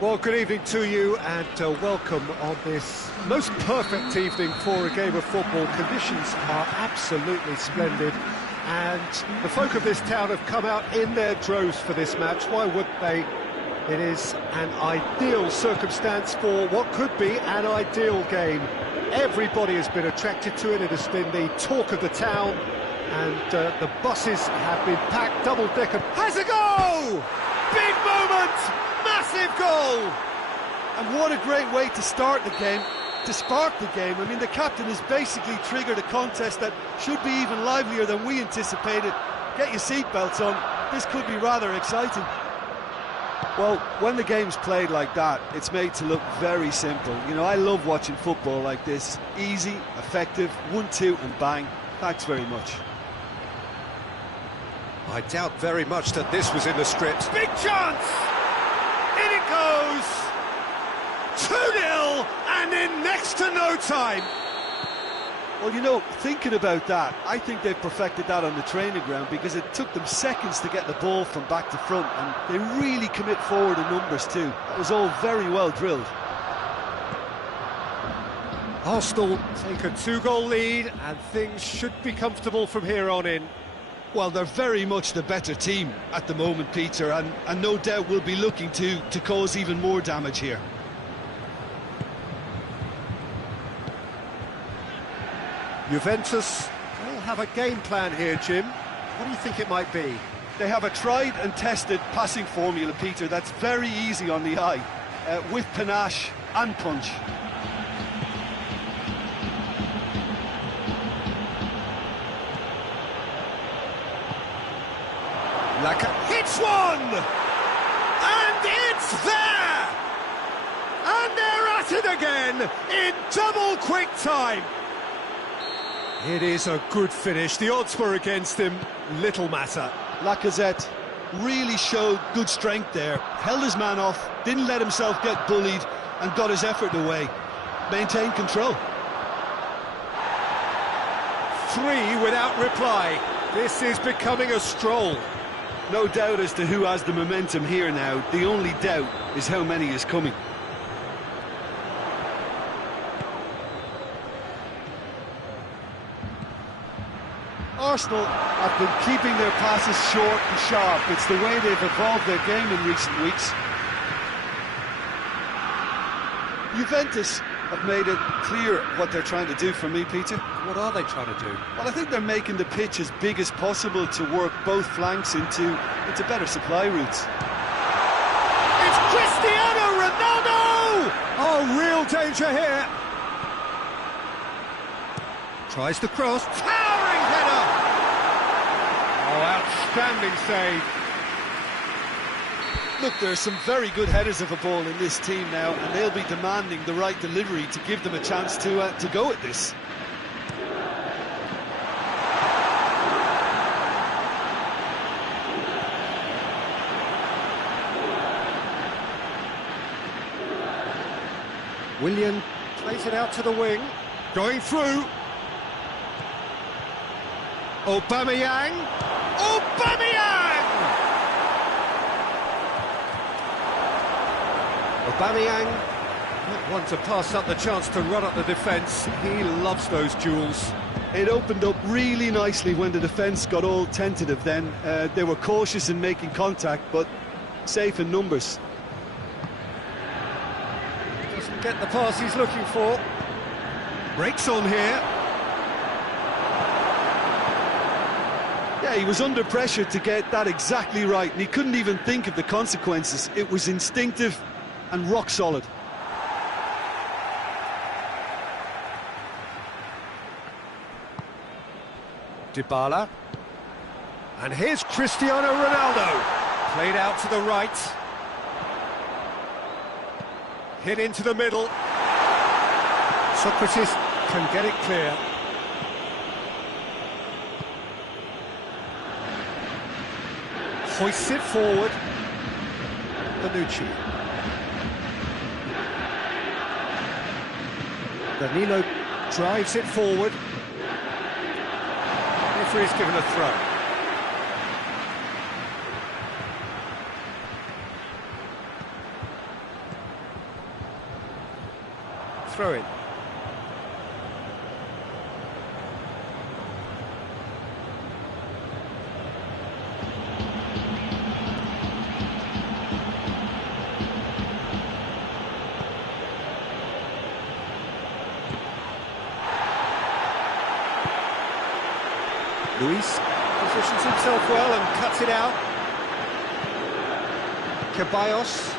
Well, good evening to you and welcome on this most perfect evening for a game of football. Conditions are absolutely splendid and the folk of this town have come out in their droves for this match. Why wouldn't they? It is an ideal circumstance for what could be an ideal game. Everybody has been attracted to it. It has been the talk of the town and the buses have been packed, double-decker. Has a goal! Big moment! Massive goal! And what a great way to start the game, to spark the game. I mean, the captain has basically triggered a contest that should be even livelier than we anticipated. Get your seatbelts on, this could be rather exciting. Well, when the game's played like that, it's made to look very simple. You know, I love watching football like this. Easy, effective, 1-2 and bang. Thanks very much. I doubt very much that this was in the script. Big chance! In it goes! 2-0 and in next to no time! Well, you know, thinking about that, I think they've perfected that on the training ground because it took them seconds to get the ball from back to front and they really commit forward in numbers too. That was all very well drilled. Arsenal take a 2-goal lead and things should be comfortable from here on in. Well, they're very much the better team at the moment, Peter, and no doubt will be looking to cause even more damage here. Juventus will have a game plan here, Jim. What do you think it might be? They have a tried and tested passing formula, Peter, that's very easy on the eye, with panache and punch. Laka hits one! And it's there! And they're at it again in double quick time! It is a good finish. The odds were against him. Little matter. Lacazette really showed good strength there. Held his man off, didn't let himself get bullied, and got his effort away. Maintained control. 3 without reply. This is becoming a stroll. No doubt as to who has the momentum here now. The only doubt is how many is coming. Arsenal have been keeping their passes short and sharp. It's the way they've evolved their game in recent weeks. Juventus have made it clear what they're trying to do for me, Peter. What are they trying to do? Well, I think they're making the pitch as big as possible to work both flanks into better supply routes. It's Cristiano Ronaldo! Oh, real danger here. Tries the cross. Towering header! Oh, outstanding save. Look, there are some very good headers of a ball in this team now, and they'll be demanding the right delivery to give them a chance to go at this. Willian plays it out to the wing. Going through. Aubameyang. Aubameyang! Aubameyang, not one to pass up the chance to run up the defence. He loves those duels. It opened up really nicely when the defence got all tentative then. They were cautious in making contact, but safe in numbers. Doesn't get the pass he's looking for. Breaks on here. Yeah, he was under pressure to get that exactly right, and he couldn't even think of the consequences. It was instinctive and rock solid. Dybala. And here's Cristiano Ronaldo. Played out to the right. Hit into the middle. Socrates can get it clear. Hoists it forward. Bonucci. Danilo drives it forward. Referee's given a throw. throw-in. Luis positions himself well and cuts it out. Ceballos.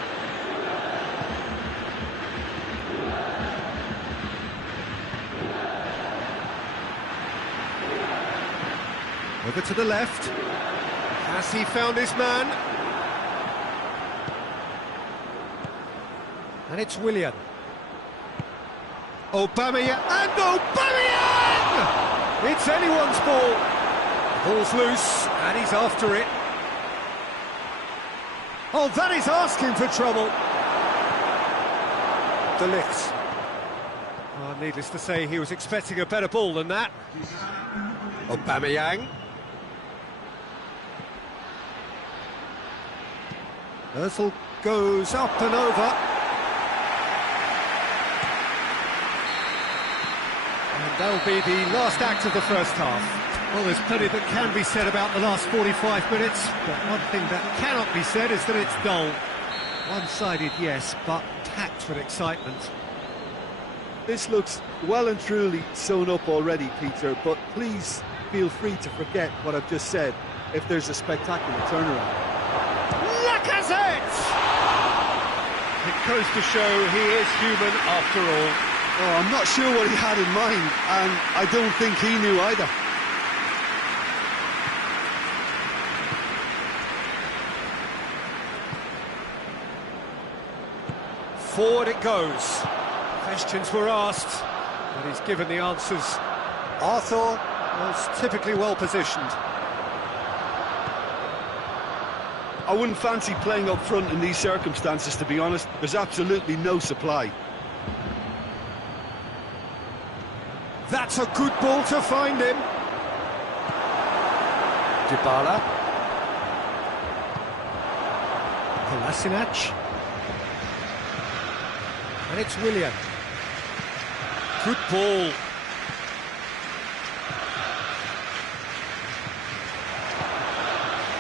Over to the left. Has he found his man? And it's Willian. Aubameyang, and Aubameyang! It's anyone's ball. Ball's loose, and he's after it. Oh, that is asking for trouble. De Ligt. Oh, needless to say, he was expecting a better ball than that. Aubameyang. Özil goes up and over. And that'll be the last act of the first half. Well, there's plenty that can be said about the last 45 minutes, but one thing that cannot be said is that it's dull. One-sided, yes, but packed with excitement. This looks well and truly sewn up already, Peter, but please feel free to forget what I've just said if there's a spectacular turnaround. Lacazette! It goes to show he is human after all. Oh, I'm not sure what he had in mind, and I don't think he knew either. Forward it goes. Questions were asked, but he's given the answers. Arthur was typically well positioned. I wouldn't fancy playing up front in these circumstances, to be honest. There's absolutely no supply. That's a good ball to find him. Dybala. Kolasinac. And it's Willian. Good ball.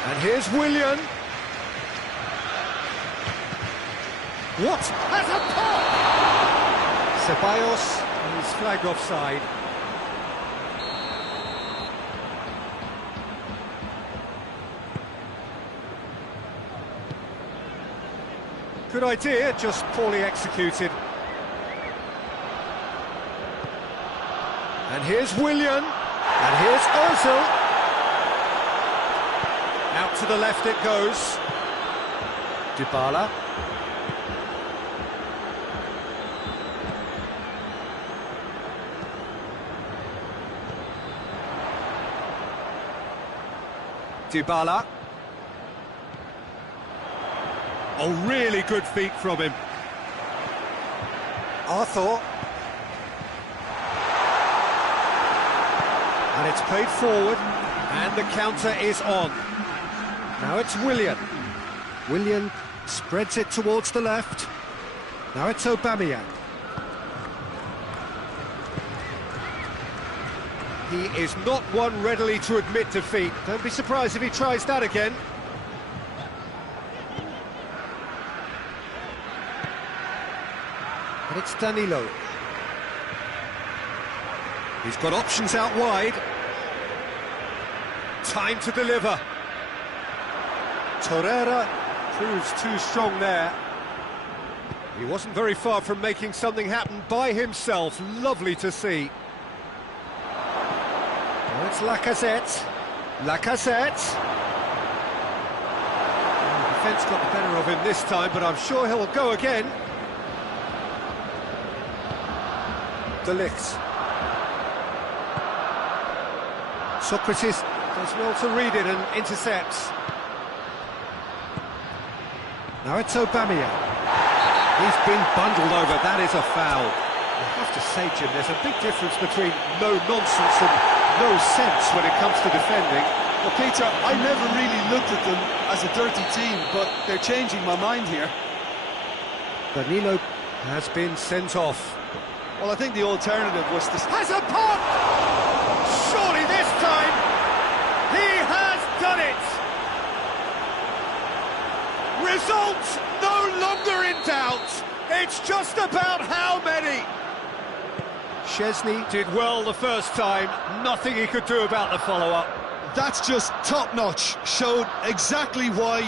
And here's Willian. What? That's a pop! Ceballos, and he's flagged offside. Good idea, just poorly executed. And here's Willian, and here's Özil. Out to the left it goes. Dybala. Dybala. Oh, really good feet from him. Arthur. And it's played forward, and the counter is on. Now it's Willian. Willian spreads it towards the left. Now it's Aubameyang. He is not one readily to admit defeat. Don't be surprised if he tries that again. And it's Danilo. He's got options out wide. Time to deliver. Torreira proves too strong there. He wasn't very far from making something happen by himself. Lovely to see. Now it's Lacazette. Lacazette. The defence got the better of him this time, but I'm sure he'll go again. De Ligt. Socrates does well to read it and intercepts. Now it's Aubameyang. He's been bundled over, that is a foul. I have to say, Jim, there's a big difference between no nonsense and no sense when it comes to defending. Well, Peter, I never really looked at them as a dirty team, but they're changing my mind here. Danilo has been sent off. Well, I think the alternative was to... Has a pop! Surely this time, he has done it! Result no longer in doubt. It's just about how many. Chesney did well the first time, nothing he could do about the follow-up. That's just top-notch, showed exactly why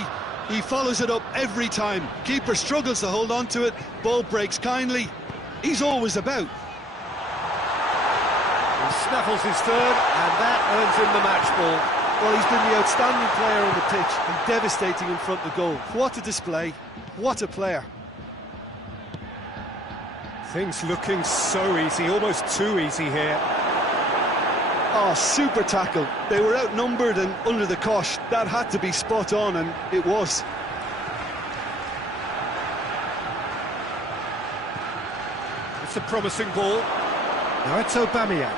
he follows it up every time. Keeper struggles to hold on to it, ball breaks kindly. He's always about. He snaffles his third, and that earns him the match ball. Well, he's been the outstanding player on the pitch and devastating in front of goal. What a display, what a player. Things looking so easy, almost too easy here. Oh, super tackle. They were outnumbered and under the cosh. That had to be spot on, and it was. It's a promising ball. Now it's Aubameyang.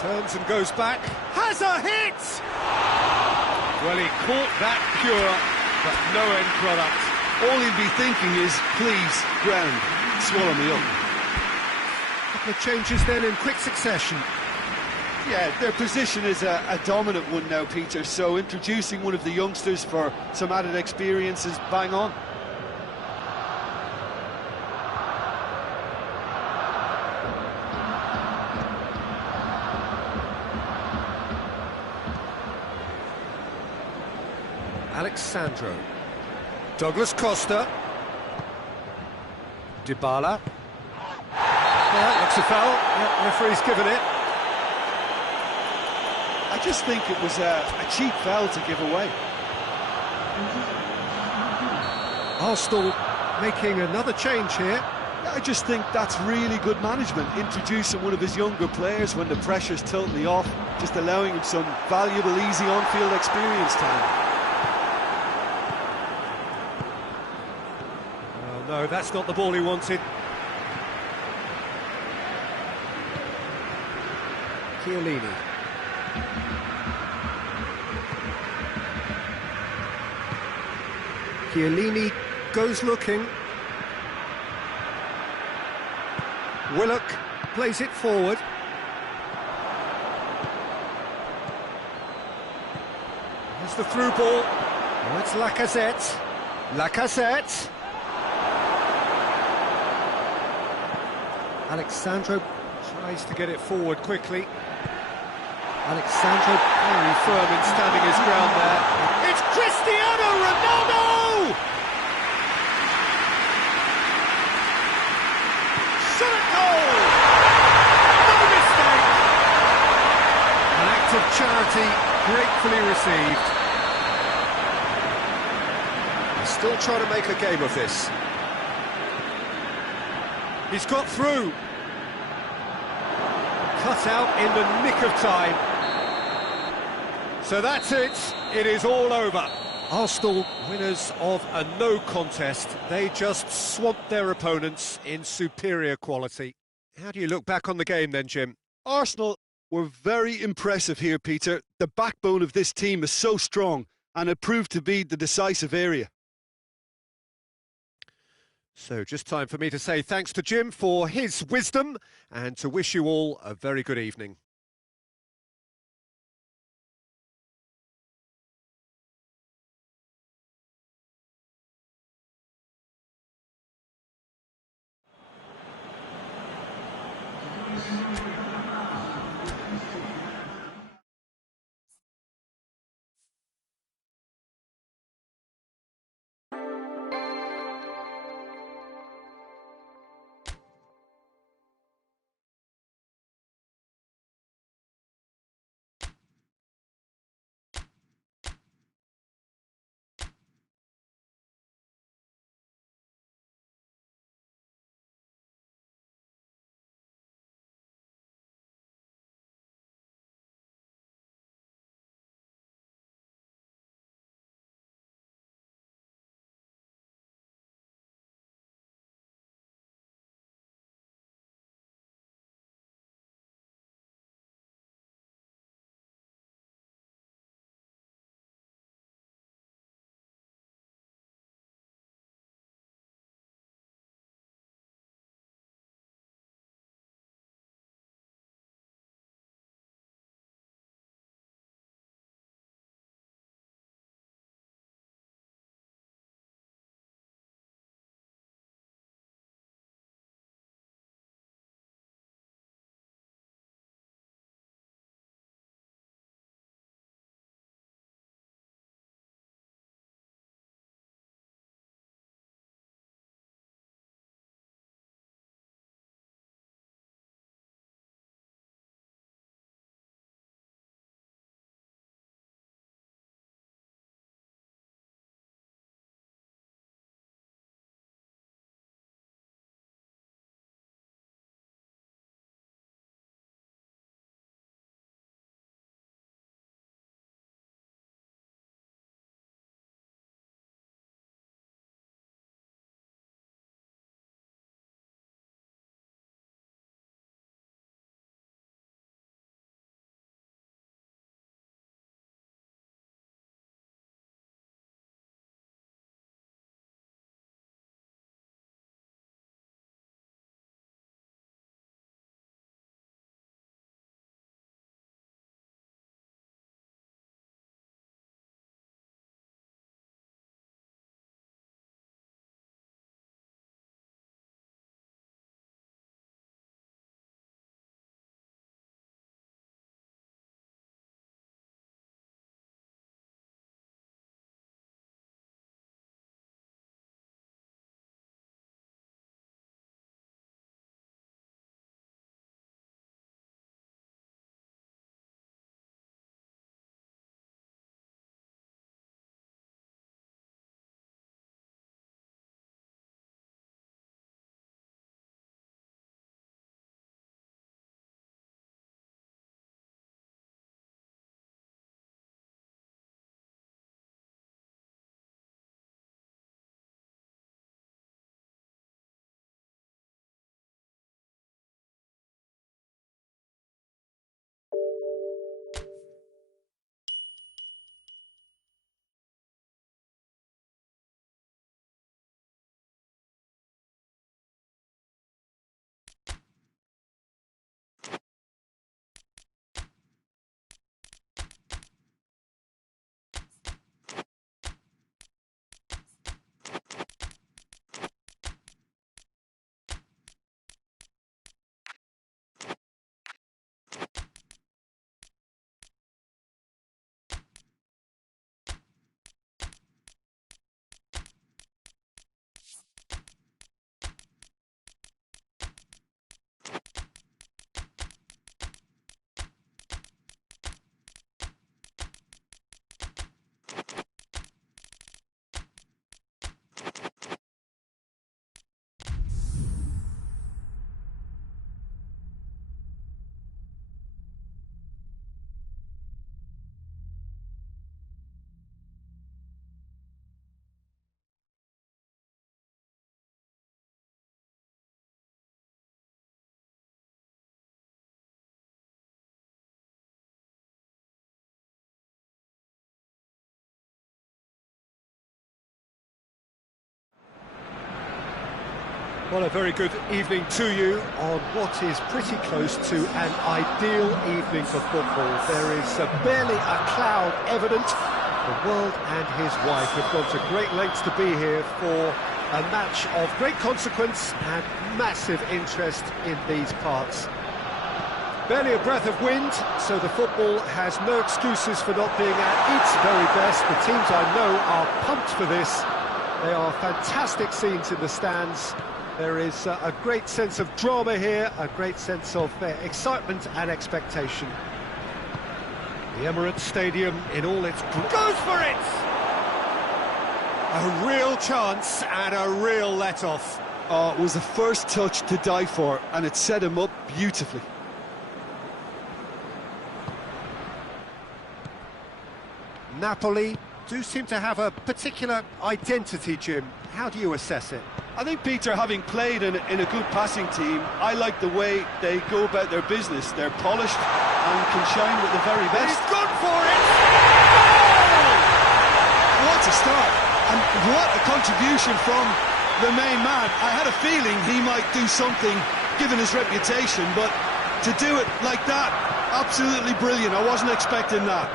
Turns and goes back. Has a hit! Well, he caught that pure, but no end product. All he'd be thinking is, please, ground, swallow me up. Couple of changes then in quick succession. Yeah, their position is a dominant one now, Peter, so introducing one of the youngsters for some added experience is bang on. Alexandro. Douglas Costa. Dybala. Yeah, looks a foul. Yeah, referee's given it. I just think it was a cheap foul to give away. Arsenal making another change here. I just think that's really good management, introducing one of his younger players when the pressure's totally off, just allowing him some valuable, easy on-field experience time. No, that's not the ball he wanted. Chiellini. Chiellini goes looking. Willock plays it forward. There's the through ball. Oh, it's Lacazette. Lacazette. Alexandro tries to get it forward quickly. Alexandro very firm in standing his ground there. It's Cristiano Ronaldo! Shot at goal! No mistake! An act of charity gratefully received. He's still trying to make a game of this. He's got through. Cut out in the nick of time. So that's it. It is all over. Arsenal winners of a no contest. They just swamped their opponents in superior quality. How do you look back on the game then, Jim? Arsenal were very impressive here, Peter. The backbone of this team is so strong, and it proved to be the decisive area. So just time for me to say thanks to Jim for his wisdom and to wish you all a very good evening. Well, a very good evening to you on what is pretty close to an ideal evening for football. There is barely a cloud evident. The world and his wife have gone to great lengths to be here for a match of great consequence and massive interest in these parts. Barely a breath of wind, so the football has no excuses for not being at its very best. The teams I know are pumped for this. They are fantastic scenes in the stands. There is a great sense of drama here, a great sense of excitement and expectation. The Emirates Stadium in all its... goes for it! A real chance and a real let-off. Oh, it was a first touch to die for, and it set him up beautifully. Napoli do seem to have a particular identity, Jim. How do you assess it? I think, Peter, having played in a good passing team, I like the way they go about their business. They're polished and can shine with the very best. He's gone for it! What a start, and what a contribution from the main man. I had a feeling he might do something, given his reputation, but to do it like that, absolutely brilliant. I wasn't expecting that.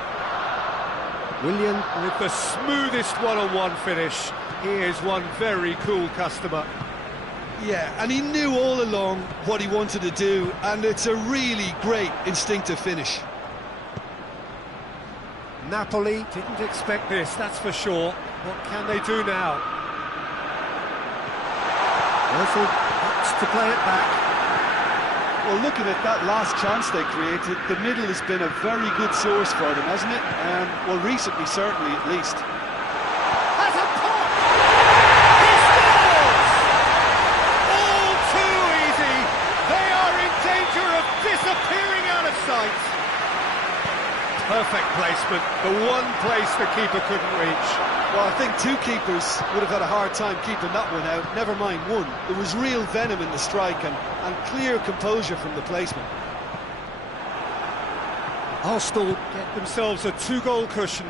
Willian with the smoothest one-on-one finish. He is one very cool customer. Yeah, and he knew all along what he wanted to do, and it's a really great instinctive finish. Napoli didn't expect this, that's for sure. What can they do now? Murphy wants to play it back. Well, looking at that last chance they created, the middle has been a very good source for them, hasn't it? Well, recently, certainly, at least. Has a pop! He scores! All too easy. They are in danger of disappearing out of sight. Perfect placement, the one place the keeper couldn't reach. Well, I think two keepers would have had a hard time keeping that one out, never mind one. There was real venom in the strike and clear composure from the placement. Arsenal get themselves a two-goal cushion.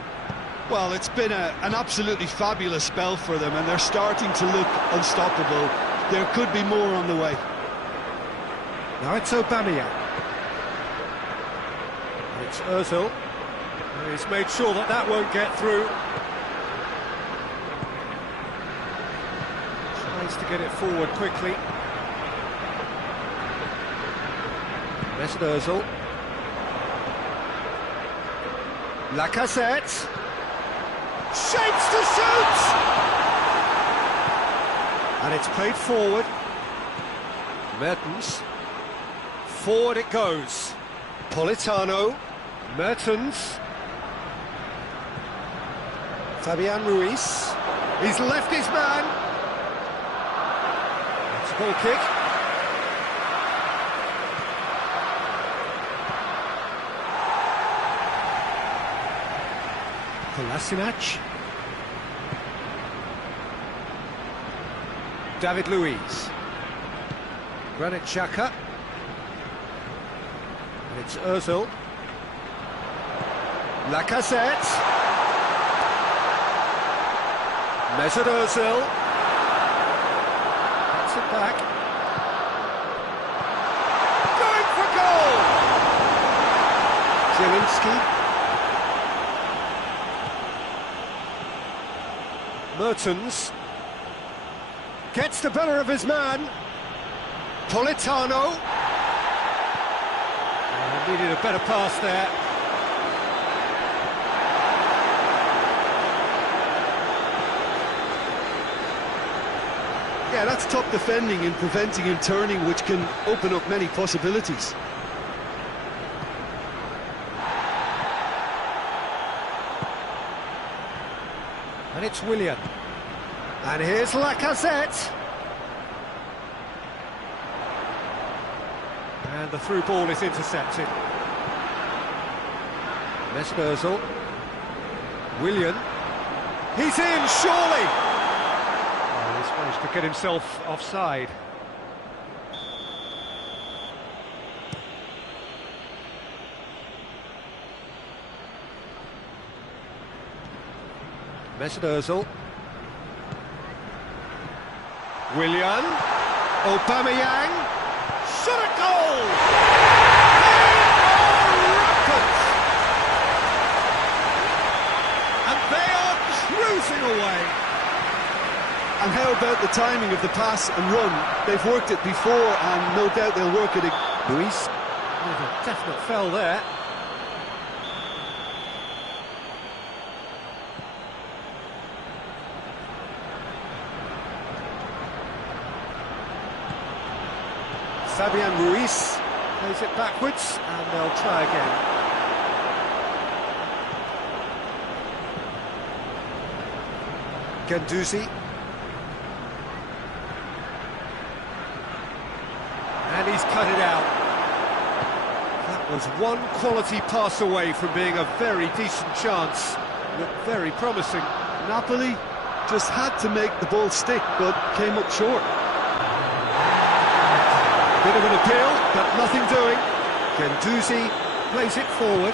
Well, it's been an absolutely fabulous spell for them, and they're starting to look unstoppable. There could be more on the way. Now it's Aubameyang. It's Ozil. He's made sure that that won't get through. Tries to get it forward quickly. Mesut Ozil. Lacazette. Shapes to shoot! And it's played forward. Mertens. Forward it goes. Politano. Mertens. Fabian Ruiz. He's left his man. It's a goal kick. Kolasinac. David Luiz. Granit Xhaka. And it's Ozil. Lacazette. Mesut Ozil. Gets it back. Going for goal! Zielinski. Mertens. Gets the better of his man. Politano. Needed a better pass there. Yeah, that's top defending and preventing him turning, which can open up many possibilities. And it's Willian. And here's Lacazette. And the through ball is intercepted. Mesut Ozil. Willian. He's in, surely! Oh, he's managed to get himself offside. Mesut Ozil. Willian. Aubameyang, shot a goal! They are rampant! And they are cruising away. And how about the timing of the pass and run? They've worked it before, and no doubt they'll work it again. Luis, with a definite fell there. Fabian Ruiz plays it backwards, and they'll try again. Guendouzi. And he's cut it out. That was one quality pass away from being a very decent chance. Looked very promising. Napoli just had to make the ball stick, but came up short. Bit of an appeal, but nothing doing. Guendouzi plays it forward.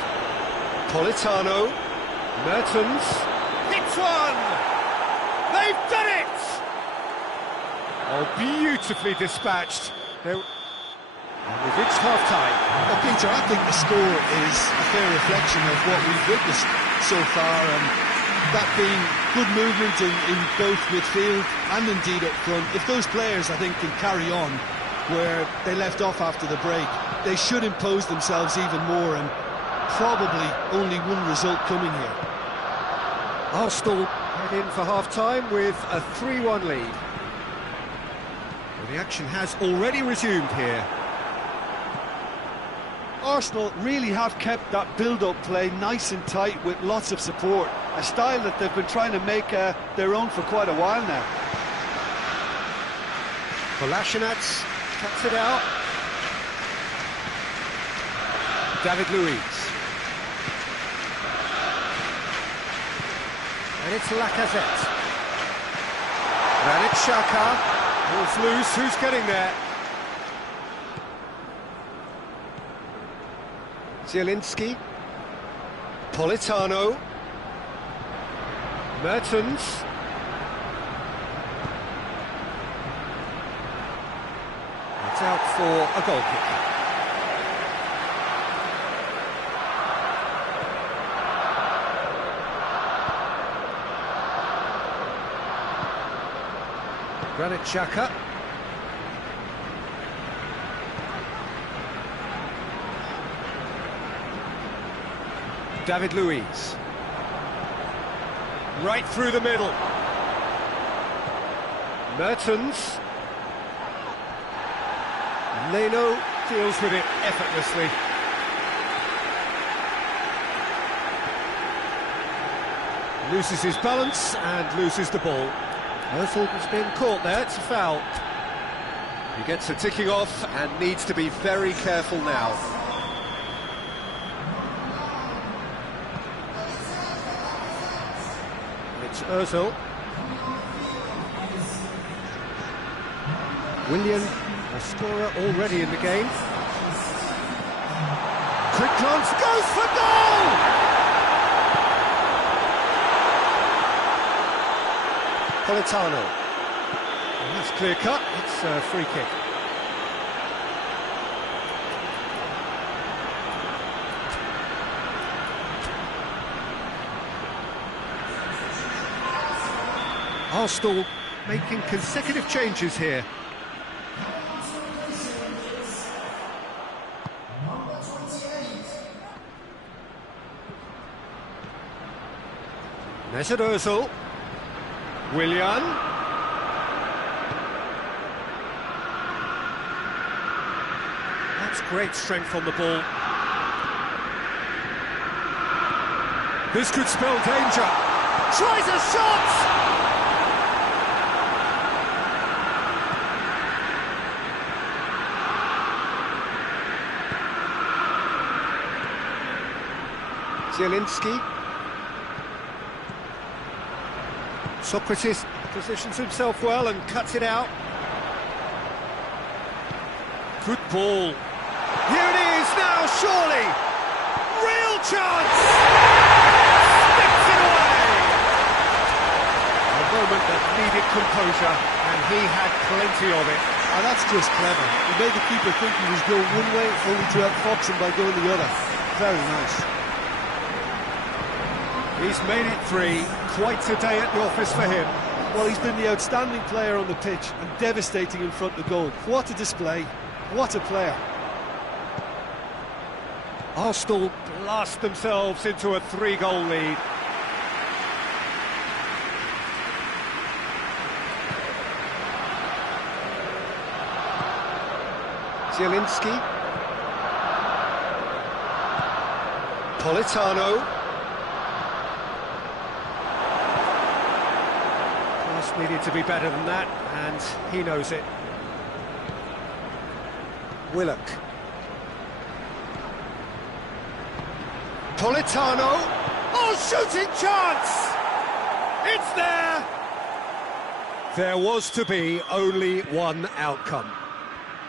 Politano. Mertens. Hits one! They've done it! Oh, beautifully dispatched. And we've reached half-time. Well, Peter, I think the score is a fair reflection of what we've witnessed so far, and that being good movement in both midfield and indeed up front. If those players, I think, can carry on where they left off after the break, they should impose themselves even more, and probably only one result coming here. Arsenal head in for half-time with a 3-1 lead. Well, the action has already resumed here. Arsenal really have kept that build-up play nice and tight with lots of support, a style that they've been trying to make their own for quite a while now. Kolasinac cuts it out. David Luiz. And it's Lacazette. Granit Xhaka. Ball's loose, who's getting there? Zielinski. Politano. Mertens. It's out for a goal kick. Granit Xhaka. David Luiz. Right through the middle. Mertens. Leno deals with it effortlessly. Loses his balance and loses the ball. Ozil has been caught there, it's a foul. He gets a ticking off and needs to be very careful now. It's Ozil. Willian, a scorer already in the game. Quick glance, goes for goal! Politano. And that's clear cut, it's a free kick. Arsenal making consecutive changes here. Mesut Ozil. Willian. That's great strength on the ball. This could spell danger. Tries a shot! Zielinski. Socrates positions himself well and cuts it out. Good ball. Here it is now, surely! Real chance! Sticks it away! A moment that needed composure, and he had plenty of it. Oh, that's just clever. He made the keeper think he was going one way, only to outfox him by going the other. Very nice. He's made it 3. Quite a day at the office for him. Well, he's been the outstanding player on the pitch and devastating in front of goal. What a display. What a player. Arsenal blast themselves into a 3-goal lead. Zielinski. Politano. Pass needed to be better than that, and he knows it. Willock. Politano. Oh, shooting chance! It's there! There was to be only one outcome.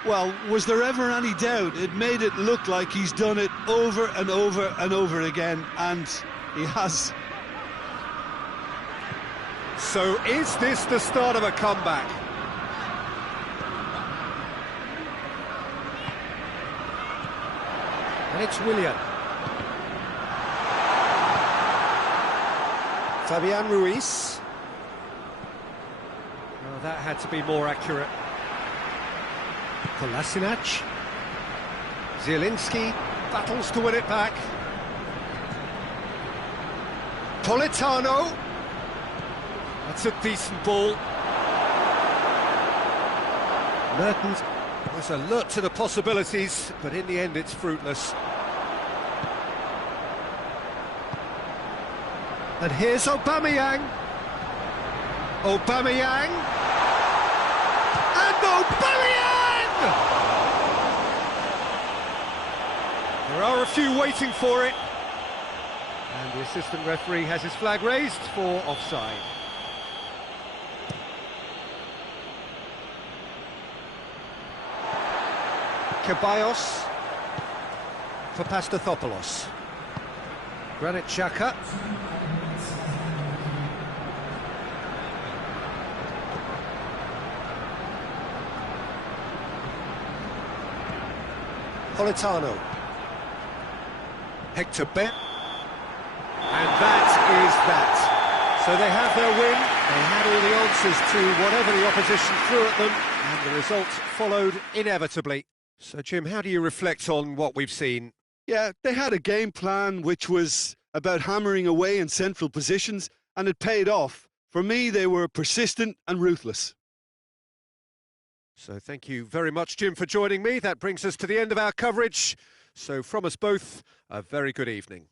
Well, was there ever any doubt? It made it look like he's done it over and over and over again, and he has. So is this the start of a comeback? And it's Willian. Fabian Ruiz. Oh, that had to be more accurate. Kolasinac. Zielinski battles to win it back. Politano. That's a decent ball. Mertens was alert to the possibilities, but in the end it's fruitless. And here's Aubameyang. Aubameyang. And Aubameyang! There are a few waiting for it. And the assistant referee has his flag raised for offside. Ceballos for Pastathopoulos. Granit Xhaka. Politano. Hector Ben. And that is that. So they have their win. They had all the answers to whatever the opposition threw at them, and the result followed inevitably. So, Jim, how do you reflect on what we've seen? Yeah, they had a game plan which was about hammering away in central positions, and it paid off. For me, they were persistent and ruthless. So thank you very much, Jim, for joining me. That brings us to the end of our coverage. So from us both, a very good evening.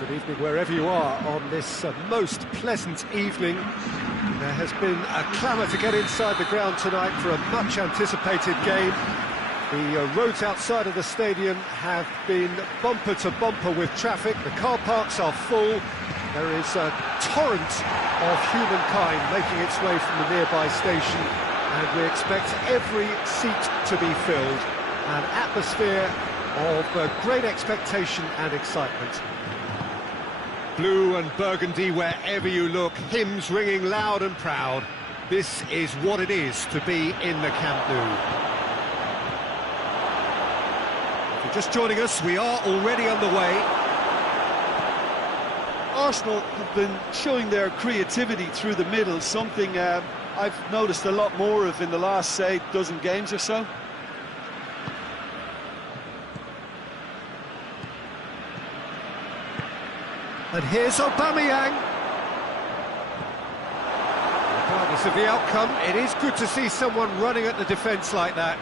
Good evening wherever you are on this most pleasant evening. There has been a clamour to get inside the ground tonight for a much anticipated game. The roads outside of the stadium have been bumper to bumper with traffic. The car parks are full. There is a torrent of humankind making its way from the nearby station, and we expect every seat to be filled. An atmosphere of great expectation and excitement. Blue and burgundy wherever you look, hymns ringing loud and proud. This is what it is to be in the Camp Nou. If you're just joining us, we are already underway. Arsenal have been showing their creativity through the middle, something I've noticed a lot more of in the last, say, dozen games or so. And here's Aubameyang. Regardless of the outcome, it is good to see someone running at the defence like that.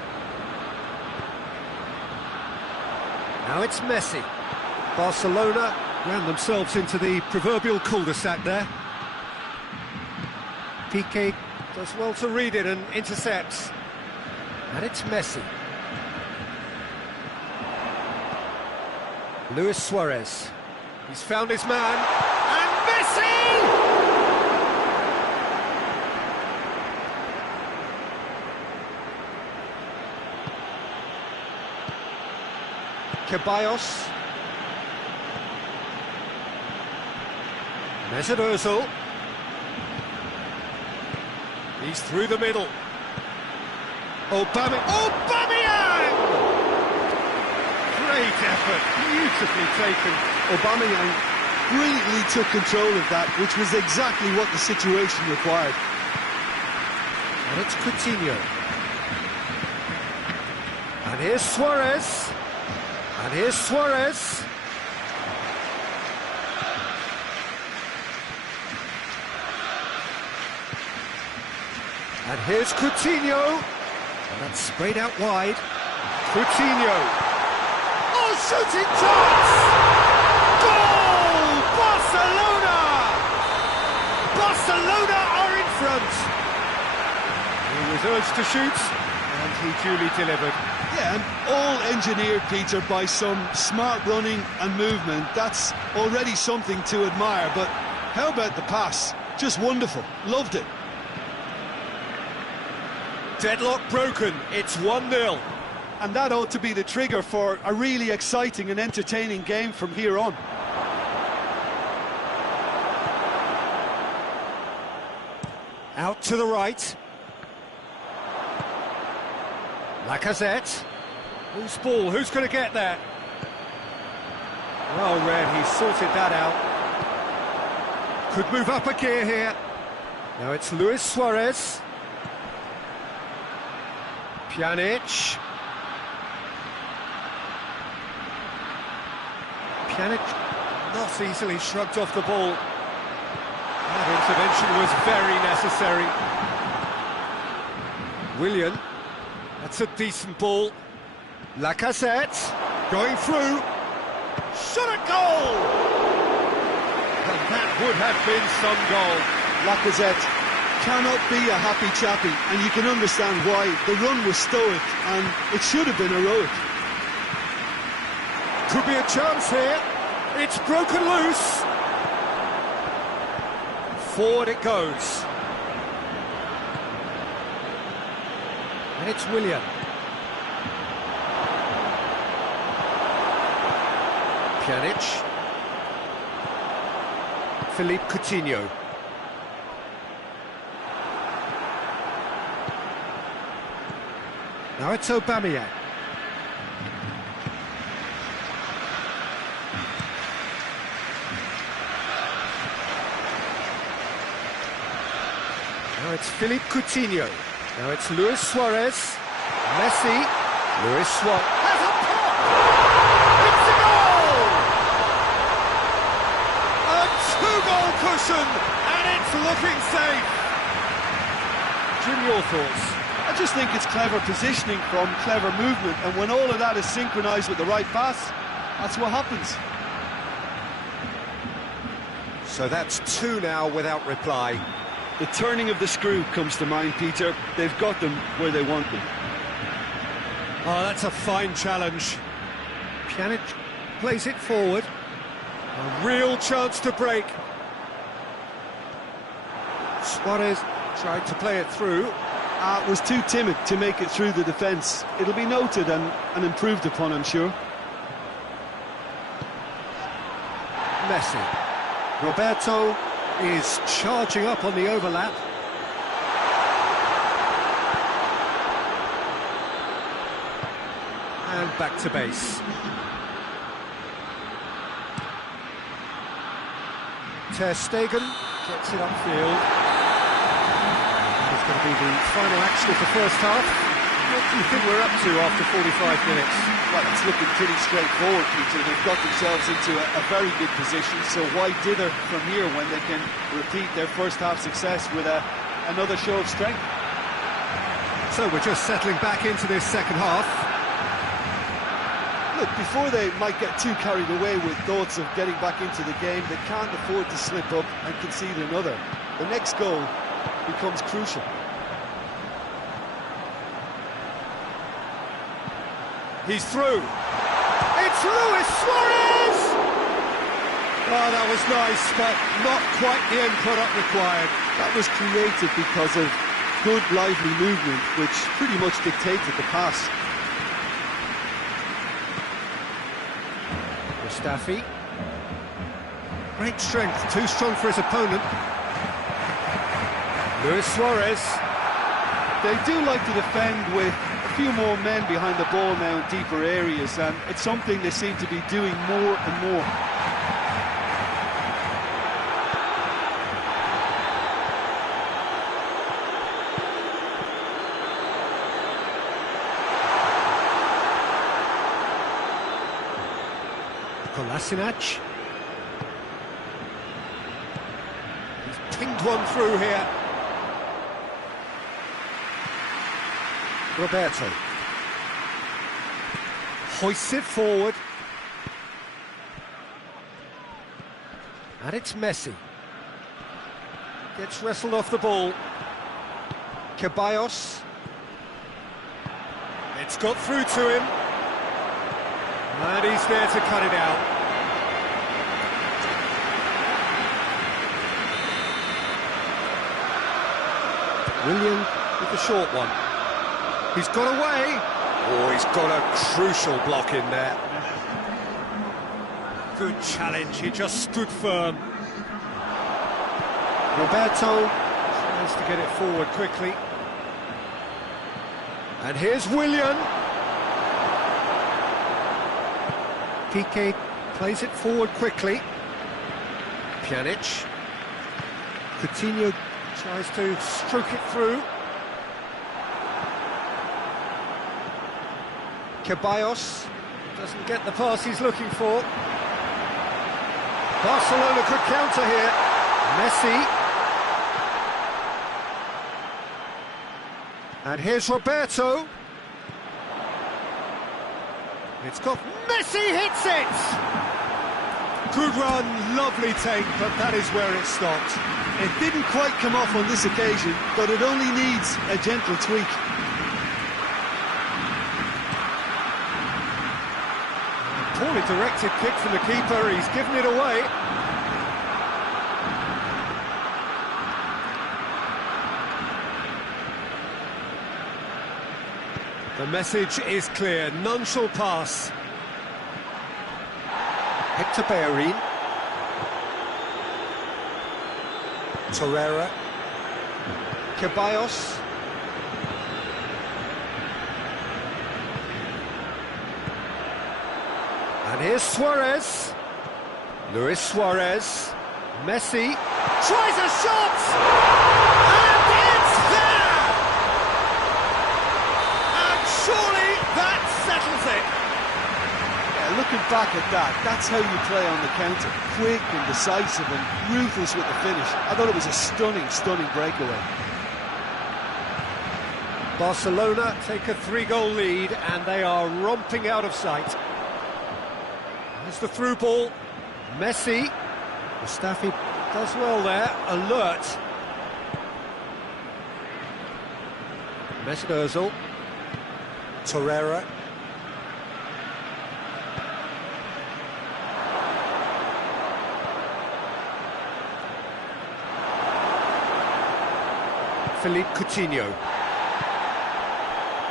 Now it's Messi. Barcelona ran themselves into the proverbial cul-de-sac there. Piqué does well to read it and intercepts. And it's Messi. Luis Suarez. He's found his man, and Messi! Ceballos. Mesut Ozil. He's through the middle. Aubameyang! Great effort, beautifully taken. Aubameyang brilliantly took control of that, which was exactly what the situation required. And it's Coutinho. And here's Suarez. And here's Suarez. And here's Coutinho. And that's sprayed out wide. Coutinho. Oh, shooting chance! Goal! Barcelona! Barcelona are in front. He was urged to shoot, and he duly delivered. Yeah, and all engineered, Peter, by some smart running and movement. That's already something to admire, but how about the pass? Just wonderful. Loved it. Deadlock broken. It's 1-0. And that ought to be the trigger for a really exciting and entertaining game from here on. Out to the right. Lacazette. Whose ball? Who's going to get there? Well read, he sorted that out. Could move up a gear here. Now it's Luis Suarez. Pjanic. Pjanic not easily shrugged off the ball. That intervention was very necessary. Willian. That's a decent ball. Lacazette going through. Shot at goal! And that would have been some goal. Lacazette cannot be a happy chappy, and you can understand why. The run was stoic, and it should have been heroic. Could be a chance here. It's broken loose. Forward it goes. And it's Willian. Pjanic. Philippe Coutinho. Now it's Aubameyang. Now it's Philippe Coutinho. Now it's Luis Suarez. Messi. Luis Suarez has a pop! It's a goal! A two-goal cushion, and it's looking safe. Jim, your thoughts? I just think it's clever positioning from clever movement, and when all of that is synchronised with the right pass, that's what happens. So that's two now without reply. The turning of the screw comes to mind, Peter. They've got them where they want them. Oh, that's a fine challenge. Pjanic plays it forward. A real chance to break. Suarez tried to play it through. Was too timid to make it through the defence. It'll be noted and improved upon, I'm sure. Messi. Roberto is charging up on the overlap. And back to base. Ter Stegen gets it upfield. It's going to be the final action of the first half. What do you think we're up to after 45 minutes? Well, it's looking pretty straightforward, Peter. They've got themselves into a very good position, so why dither from here when they can repeat their first half success with another show of strength? So we're just settling back into this second half. Look, before they might get too carried away with thoughts of getting back into the game, they can't afford to slip up and concede another. The next goal becomes crucial. He's through. It's Luis Suarez! Oh, that was nice, but not quite the end product required. That was created because of good, lively movement, which pretty much dictated the pass. Mustafi. Great strength, too strong for his opponent. Luis Suarez. They do like to defend with a few more men behind the ball now in deeper areas, and it's something they seem to be doing more and more. Kolasinac. He's pinged one through here. Roberto. Hoists it forward. And it's Messi. Gets wrestled off the ball. Ceballos. It's got through to him. And he's there to cut it out. Willian with the short one. He's got away. Oh, he's got a crucial block in there. Good challenge, he just stood firm. Roberto tries to get it forward quickly. And here's Willian. Piqué plays it forward quickly. Pjanic. Coutinho tries to stroke it through. Ceballos doesn't get the pass he's looking for. Barcelona could counter here. Messi. And here's Roberto. It's got Messi hits it! Good run, lovely take, but that is where it stopped. It didn't quite come off on this occasion, but it only needs a gentle tweak. Poorly directed kick from the keeper, he's given it away. The message is clear, none shall pass. Hector Bellerin. Torreira. Ceballos. And here's Suarez. Luis Suarez. Messi. Tries a shot! And it's there! And surely that settles it. Yeah, looking back at that, that's how you play on the counter. Quick and decisive and ruthless with the finish. I thought it was a stunning, stunning breakaway. Barcelona take a 3-goal lead and they are romping out of sight. There's the through ball. Messi. Mustafi Does well there, alert. Mesut Ozil. Torreira. Philippe Coutinho.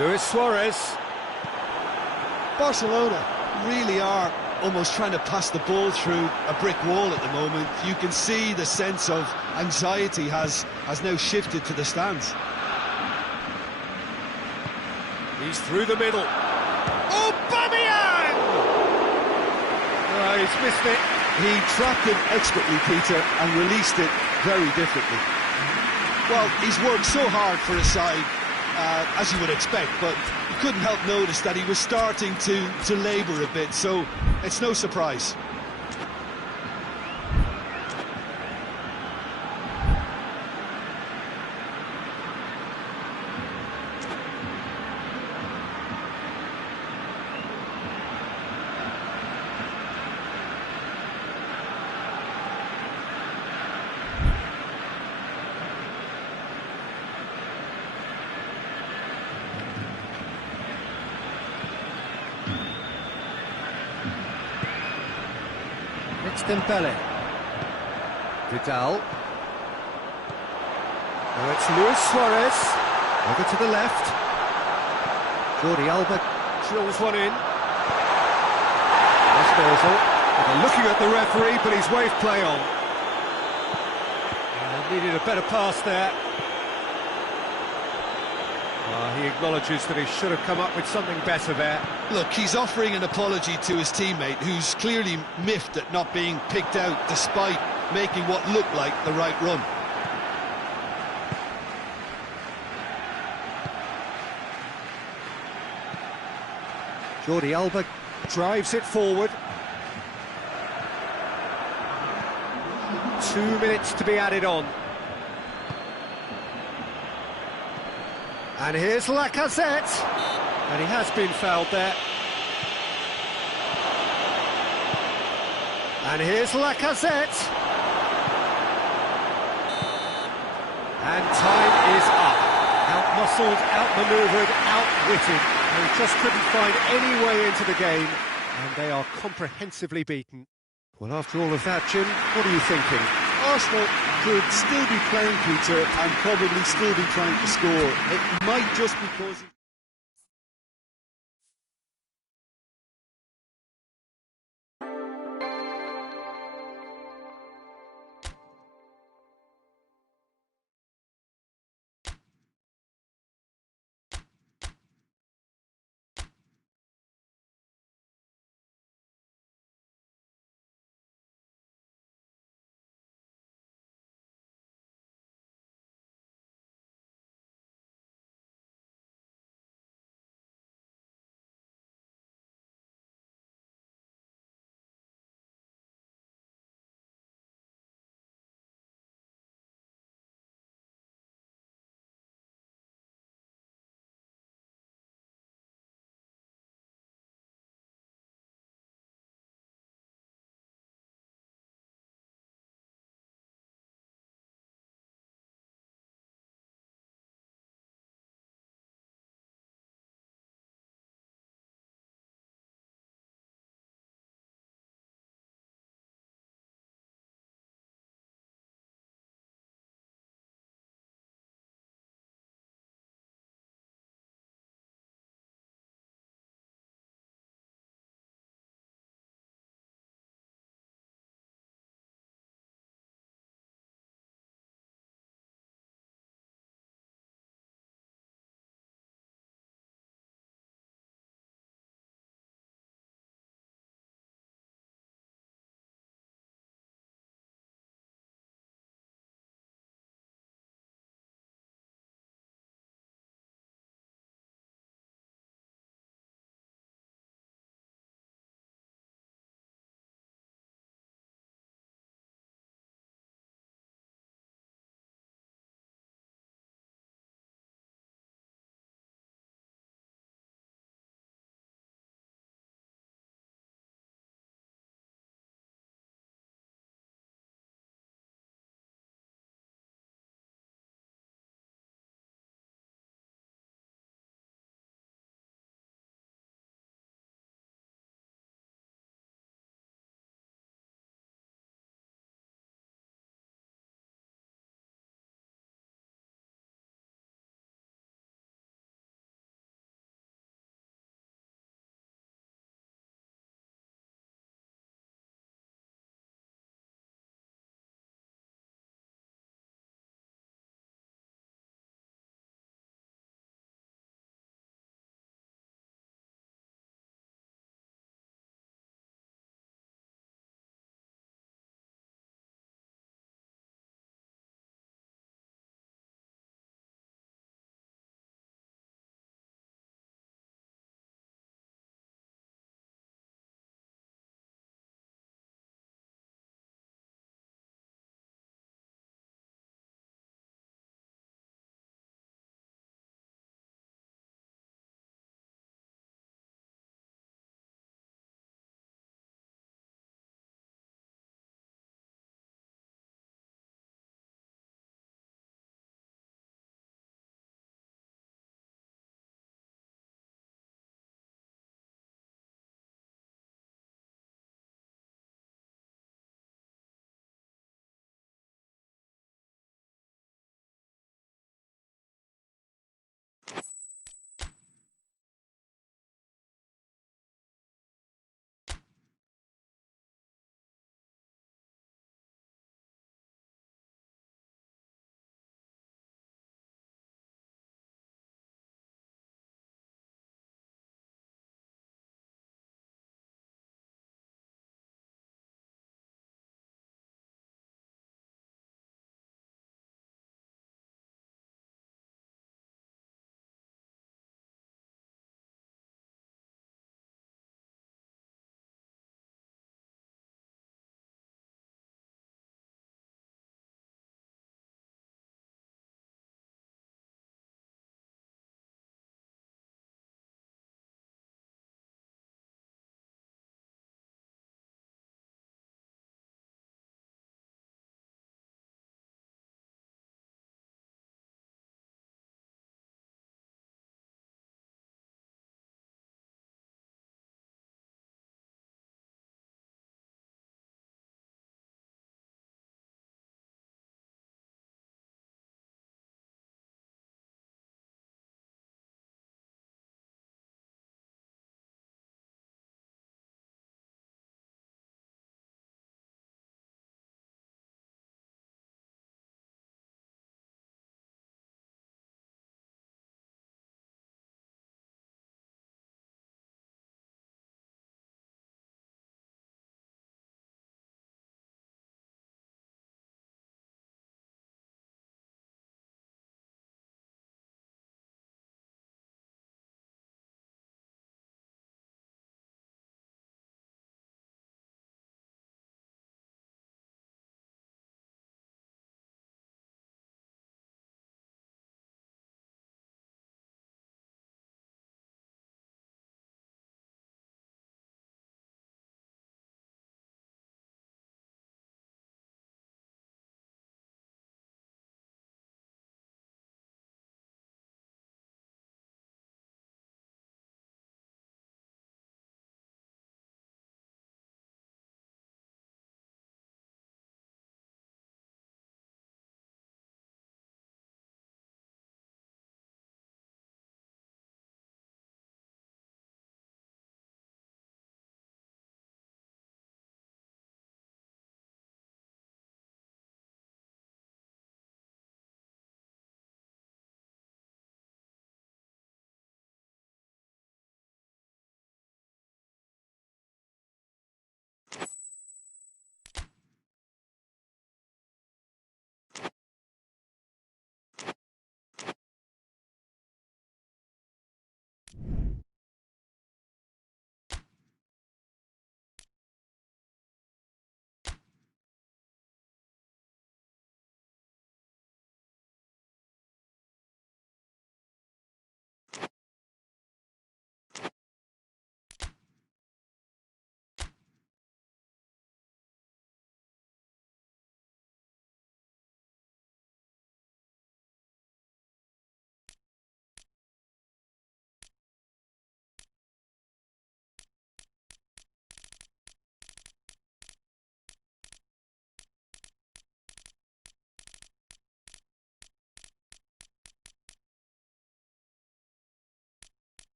Luis Suarez. Barcelona really are almost trying to pass the ball through a brick wall at the moment. You can see the sense of anxiety has now shifted to the stands. He's through the middle. Aubameyang! Oh, he's missed it. He trapped it expertly, Peter, and released it very differently. Well, he's worked so hard for his side, as you would expect, but you couldn't help notice that he was starting to labour a bit, so it's no surprise. It's Dembele. Vidal. Now it's Luis Suarez. Over to the left. Jordi Alba drills one in. Mesut Ozil. They're looking at the referee, but he's waved play on. Needed a better pass there. He acknowledges that he should have come up with something better there. Look, he's offering an apology to his teammate, who's clearly miffed at not being picked out despite making what looked like the right run. Jordi Alba drives it forward. 2 minutes to be added on. And here's Lacazette. And he has been fouled there. And here's Lacazette. And time is up. Out-muscled, out-manoeuvred, outwitted. They just couldn't find any way into the game. And they are comprehensively beaten. Well, after all of that, Jim, what are you thinking? Arsenal could still be playing, Peter, and probably still be trying to score. It might just be causing...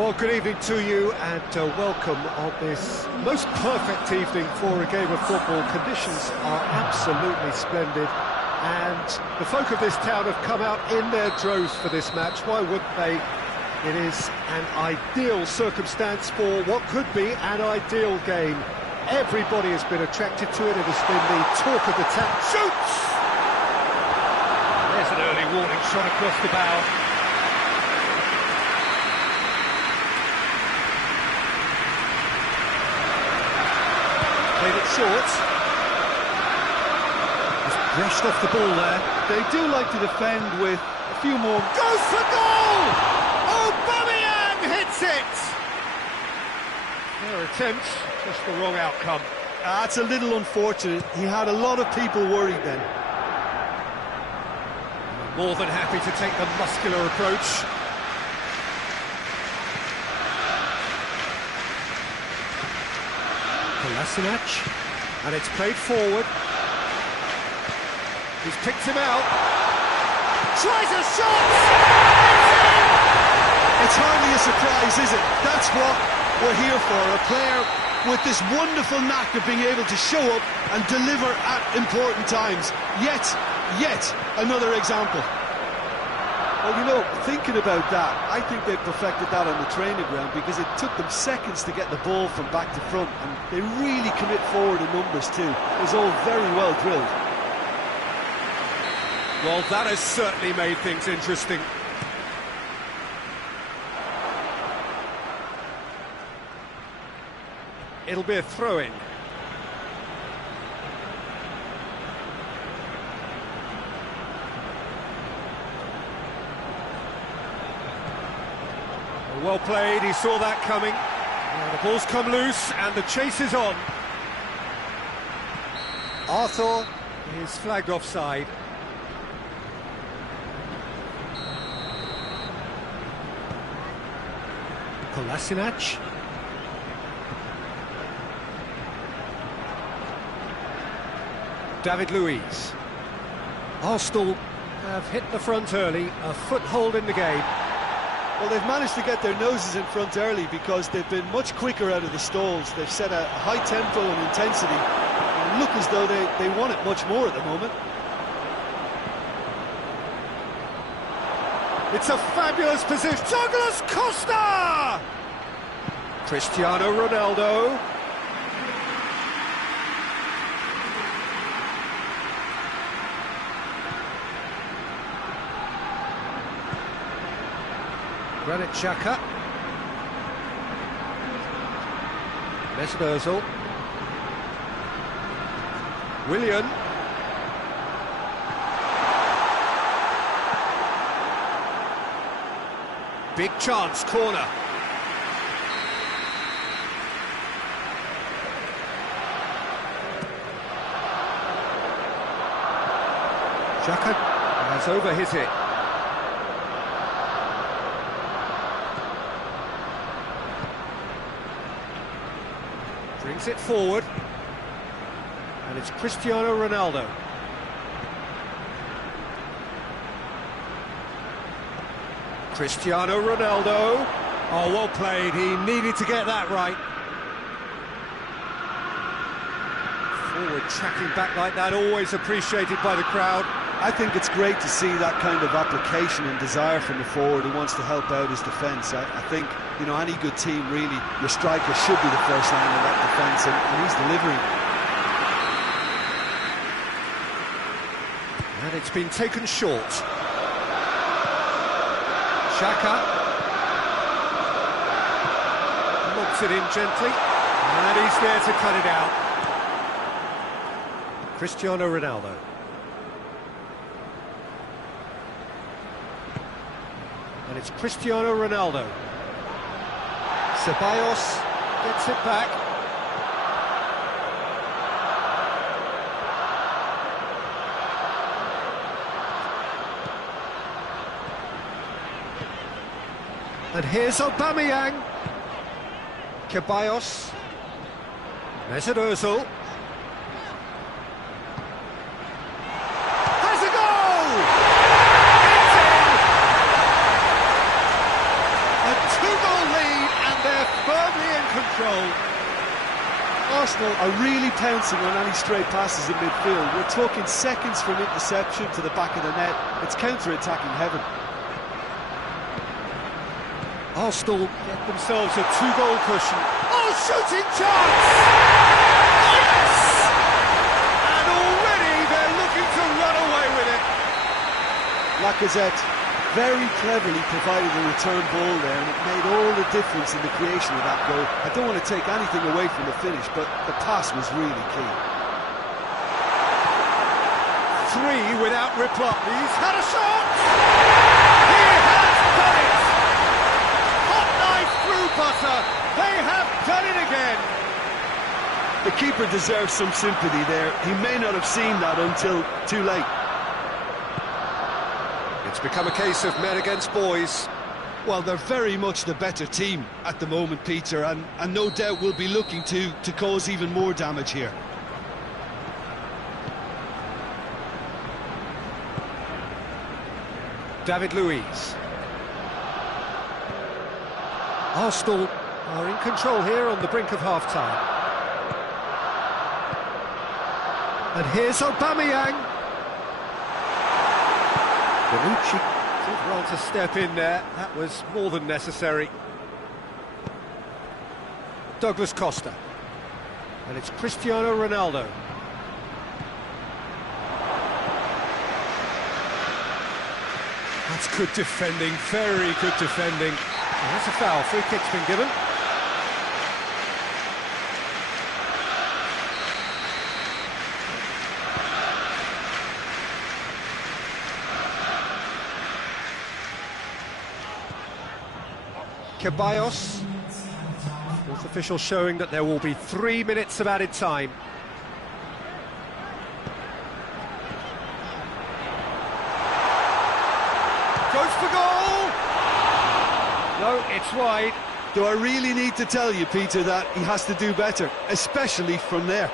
Well, good evening to you and welcome on this most perfect evening for a game of football. Conditions are absolutely splendid and the folk of this town have come out in their droves for this match. Why wouldn't they? It is an ideal circumstance for what could be an ideal game. Everybody has been attracted to it. It has been the talk of the town. Shoots! There's an early warning shot across the bow. Played it short. Just brushed off the ball there. They do like to defend with a few more. Goes for goal! Aubameyang hits it! Their attempt, just the wrong outcome. That's a little unfortunate. He had a lot of people worried then. More than happy to take the muscular approach. Kolasinac, and it's played forward. He's picked him out. Tries a shot! It's hardly a surprise, is it? That's what we're here for. A player with this wonderful knack of being able to show up and deliver at important times. Yet another example. Well, you know, thinking about that, I think they perfected that on the training ground because it took them seconds to get the ball from back to front, and they really commit forward in numbers too. It was all very well drilled. Well, that has certainly made things interesting. It'll be a throw-in. Well played, he saw that coming. Now the ball's come loose and the chase is on. Arthur is flagged offside. Kolasinac. David Luiz. Arsenal have hit the front early, a foothold in the game. Well, they've managed to get their noses in front early because they've been much quicker out of the stalls. They've set a high tempo and intensity and look as though they want it much more at the moment. It's a fabulous position. Douglas Costa! Cristiano Ronaldo. Granit Xhaka. Mesut Ozil. Willian. Big chance, corner. Xhaka has over his hit. Brings it forward, and it's Cristiano Ronaldo. Cristiano Ronaldo. Oh, well played, he needed to get that right. Forward tracking back like that, always appreciated by the crowd. I think it's great to see that kind of application and desire from the forward who wants to help out his defence. I think, you know, any good team really, your striker should be the first line of that defence, and he's delivering. And it's been taken short. Xhaka lobs it in gently, and he's there to cut it out. Cristiano Ronaldo. And it's Cristiano Ronaldo. Ceballos gets it back. And here's Aubameyang. Ceballos. Mesut Ozil. Has a goal! It's in! A 2-goal lead firmly in control. Arsenal are really pouncing on any stray passes in midfield. We're talking seconds from interception to the back of the net. It's counter-attacking heaven. Arsenal get themselves a 2-goal cushion. Oh, shooting chance! Yes! And already they're looking to run away with it. Lacazette very cleverly provided a return ball there, and it made all the difference in the creation of that goal. I don't want to take anything away from the finish, but the pass was really key. 3 without reply. He's had a shot! He has done it! Hot knife through butter. They have done it again. The keeper deserves some sympathy there. He may not have seen that until too late. It's become a case of men against boys. Well, they're very much the better team at the moment, Peter, and no doubt will be looking to cause even more damage here. David Luiz. Arsenal are in control here on the brink of half-time. And here's Aubameyang. Bonucci did well to step in there. That was more than necessary. Douglas Costa. And it's Cristiano Ronaldo. That's good defending, very good defending. And that's a foul, free kick's been given. Ceballos. Fourth official showing that there will be 3 minutes of added time. Goes for goal! No, it's wide. Do I really need to tell you, Peter, that he has to do better, especially from there?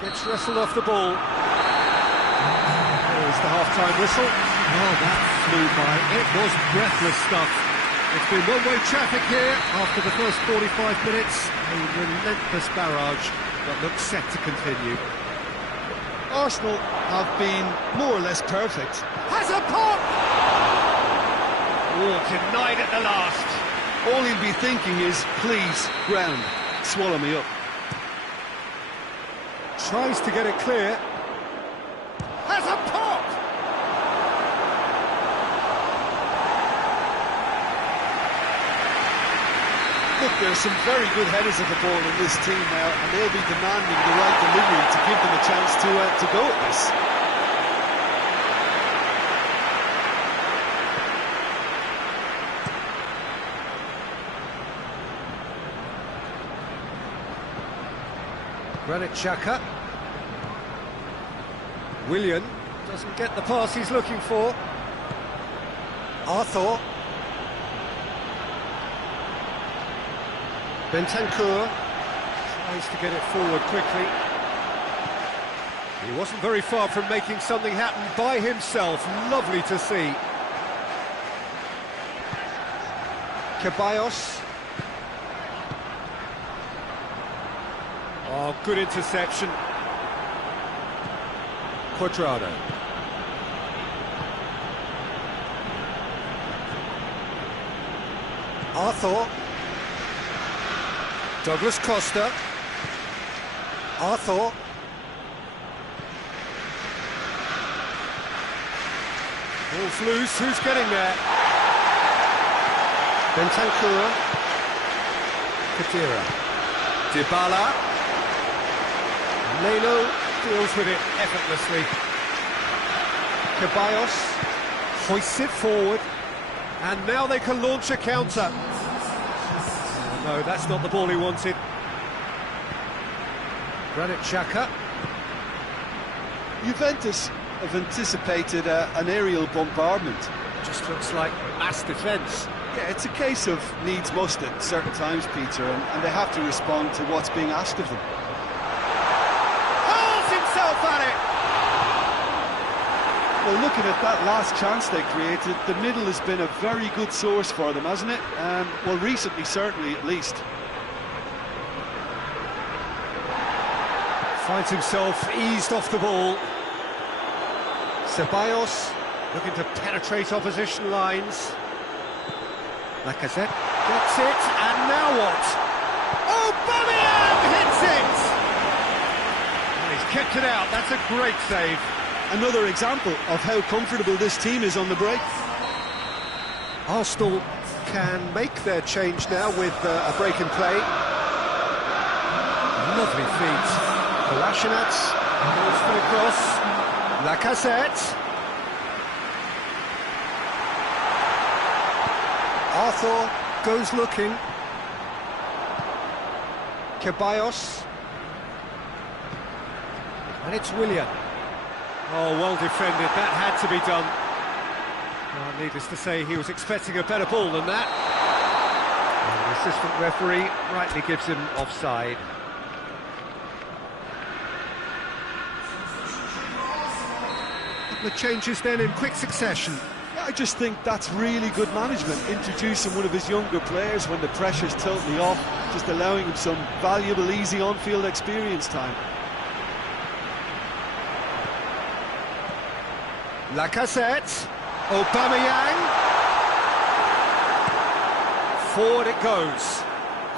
Gets wrestled off the ball. There's the half-time whistle. Oh, that flew by. It was breathless stuff. It's been one-way traffic here after the first 45 minutes. A relentless barrage that looks set to continue. Arsenal have been more or less perfect. Has a pop! Oh, denied at the last. All he'll be thinking is, please, ground, swallow me up. Tries to get it clear. Has a pop! Look, there's some very good headers of the ball in this team now, and they'll be demanding the right delivery to give them a chance to go at this. Granit Xhaka. Willian doesn't get the pass he's looking for. Arthur. Bentancur tries to get it forward quickly. He wasn't very far from making something happen by himself. Lovely to see. Ceballos. Oh, good interception. Cuadrado. Arthur. Douglas Costa. Arthur. Ball's loose, who's getting there? Bentancur. Kadira. Dybala. Leno deals with it effortlessly. Ceballos hoists it forward, and now they can launch a counter. Oh, no, that's not the ball he wanted. Granit Xhaka. Juventus have anticipated an aerial bombardment. Just looks like mass defence. Yeah, it's a case of needs must at certain times, Peter, and they have to respond to what's being asked of them. Hurls himself at it! Well, looking at that last chance they created, the middle has been a very good source for them, hasn't it? Well, recently, certainly, at least. Finds himself eased off the ball. Ceballos looking to penetrate opposition lines. Lacazette gets it, and now what? Aubameyang hits it! And he's kept it out, that's a great save. Another example of how comfortable this team is on the break. Arsenal can make their change now with a break in play. Lovely feet. Kolasinac goes for the cross. Lacazette. Arthur goes looking. Ceballos. And it's Willian. Oh, well defended, that had to be done. Well, needless to say, he was expecting a better ball than that. And the assistant referee rightly gives him offside. The changes then in quick succession. I just think that's really good management, introducing one of his younger players when the pressure's totally off, just allowing him some valuable, easy on-field experience time. Lacazette, Aubameyang. Forward it goes.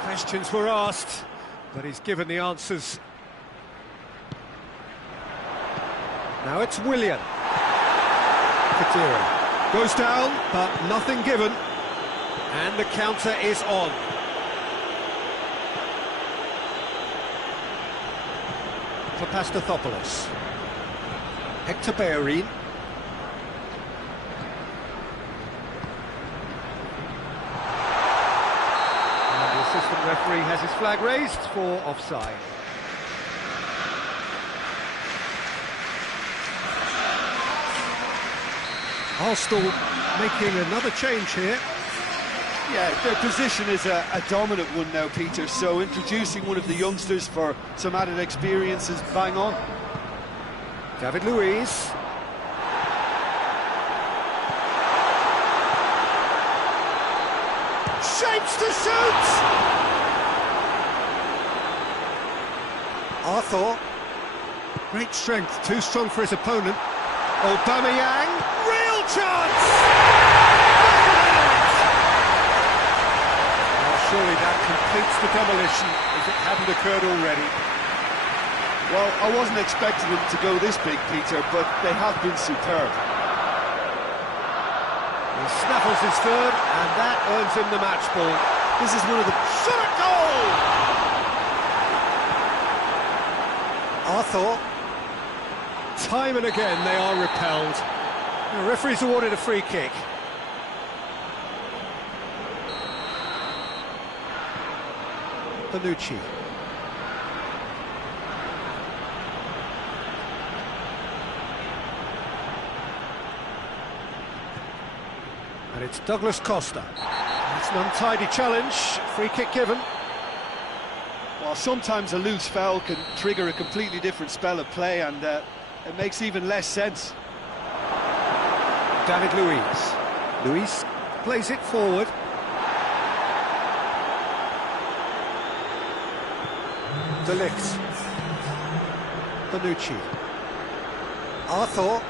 Questions were asked, but he's given the answers. Now it's Willian. Khedira goes down, but nothing given. And the counter is on. For Pastathopoulos. Hector Bellerin. Assistant referee has his flag raised for offside. Arsenal making another change here. Yeah, their position is a dominant one now, Peter, so introducing one of the youngsters for some added experience is bang on. David Luiz. Shapes to shoot! Arthur. Great strength, too strong for his opponent. Aubameyang, real chance! Well, surely that completes the demolition if it hadn't occurred already. Well, I wasn't expecting them to go this big, Peter, but they have been superb. He snaffles his third, and that earns him the match ball. This is one of the... Shot goal! Arthur. Time and again they are repelled. The referee's awarded a free kick. Bonucci. And it's Douglas Costa. It's an untidy challenge, free kick given. Well, sometimes a loose foul can trigger a completely different spell of play, and it makes even less sense. David Luiz. Luiz plays it forward. De Ligt. Bonucci. Arthur.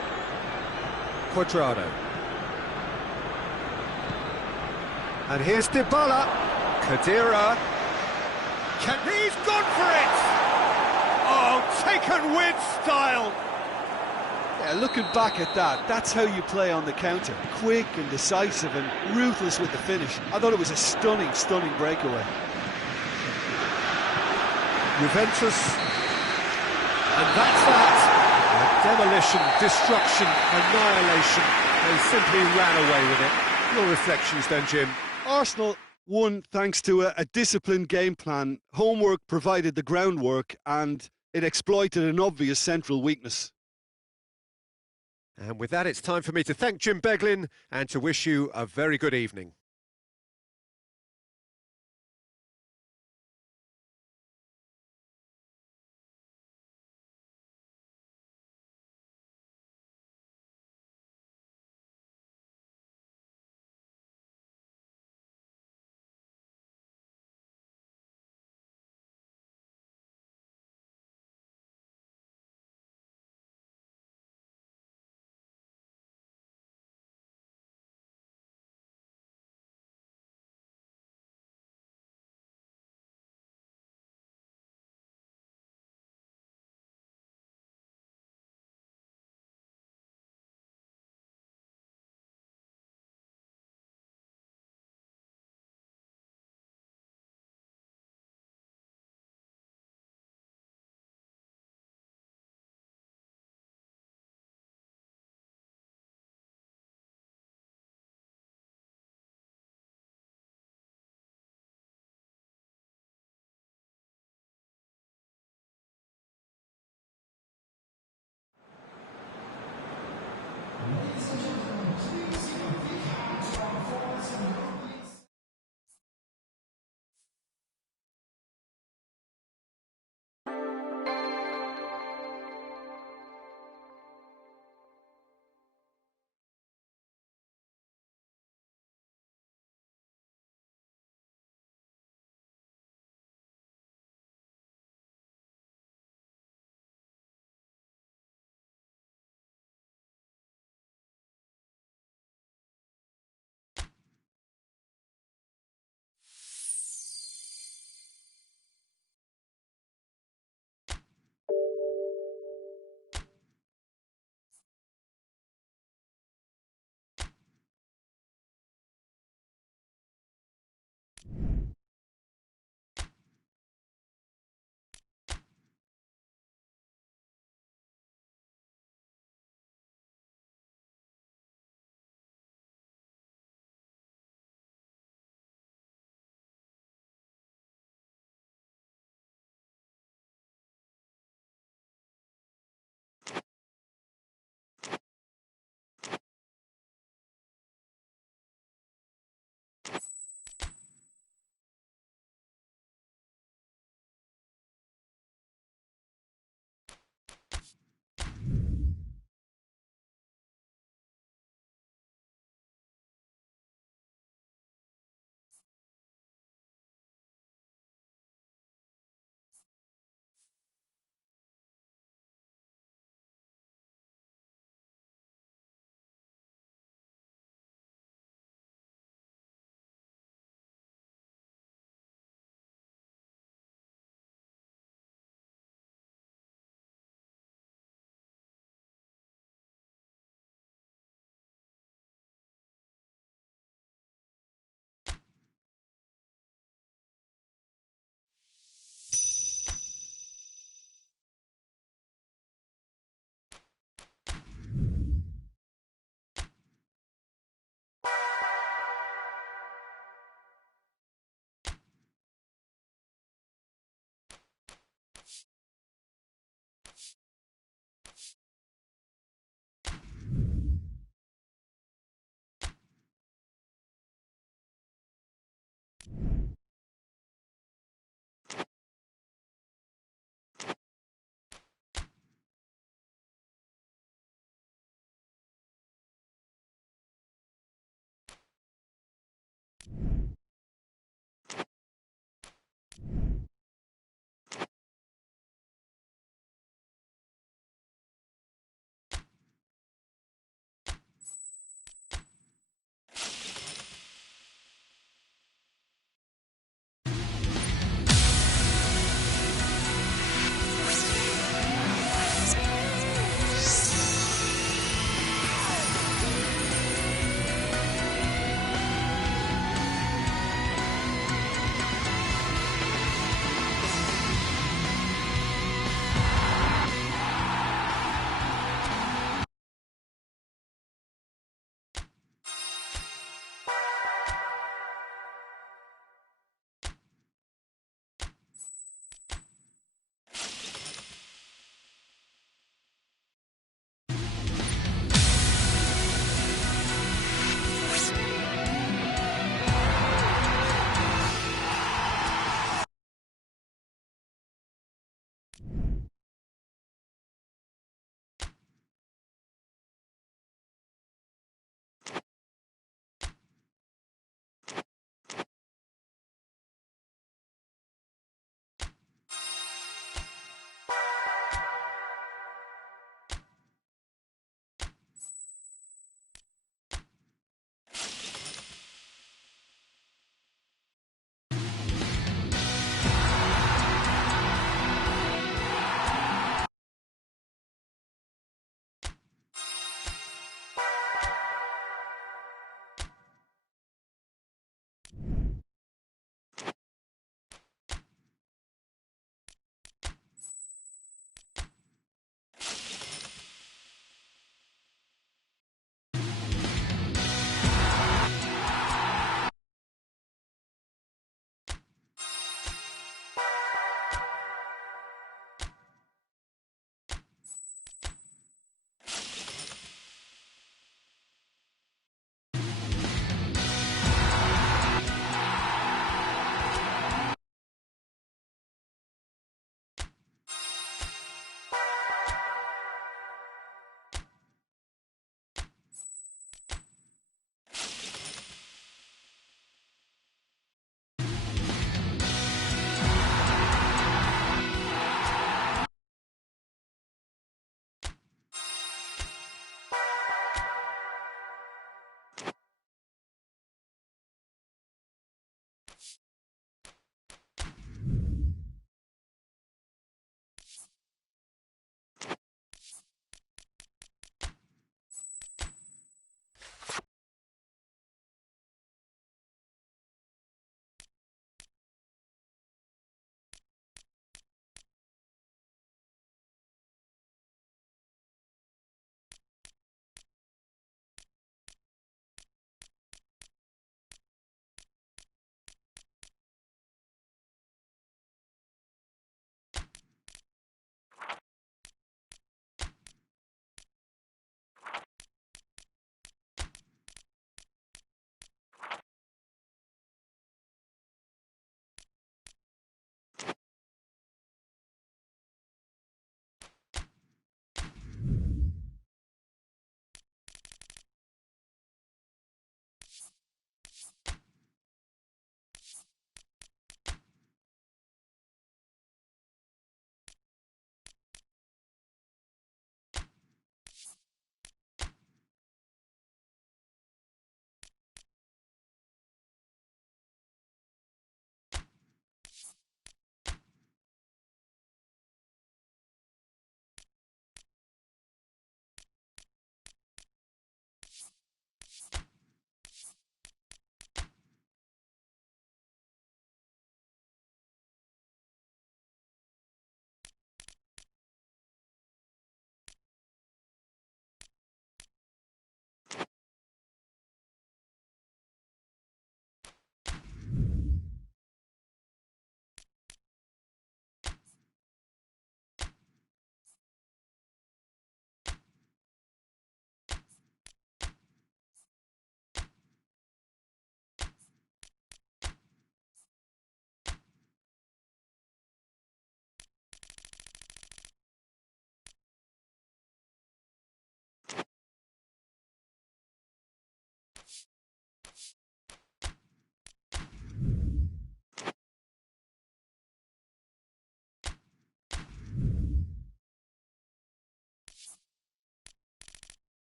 Cuadrado. And here's Dybala. Khedira. He's gone for it! Oh, taken with style! Yeah, looking back at that, that's how you play on the counter. Quick and decisive and ruthless with the finish. I thought it was a stunning, stunning breakaway. Juventus. And that's that. Demolition, destruction, annihilation. They simply ran away with it. Your reflections then, Jim? Arsenal won thanks to a disciplined game plan. Homework provided the groundwork, and it exploited an obvious central weakness. And with that, it's time for me to thank Jim Beglin and to wish you a very good evening.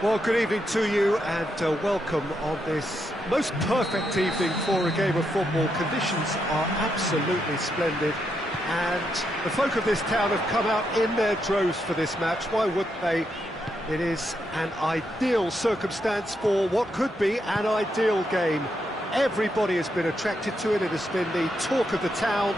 Well, good evening to you and welcome on this most perfect evening for a game of football. Conditions are absolutely splendid and the folk of this town have come out in their droves for this match. Why wouldn't they? It is an ideal circumstance for what could be an ideal game. Everybody has been attracted to it. It has been the talk of the town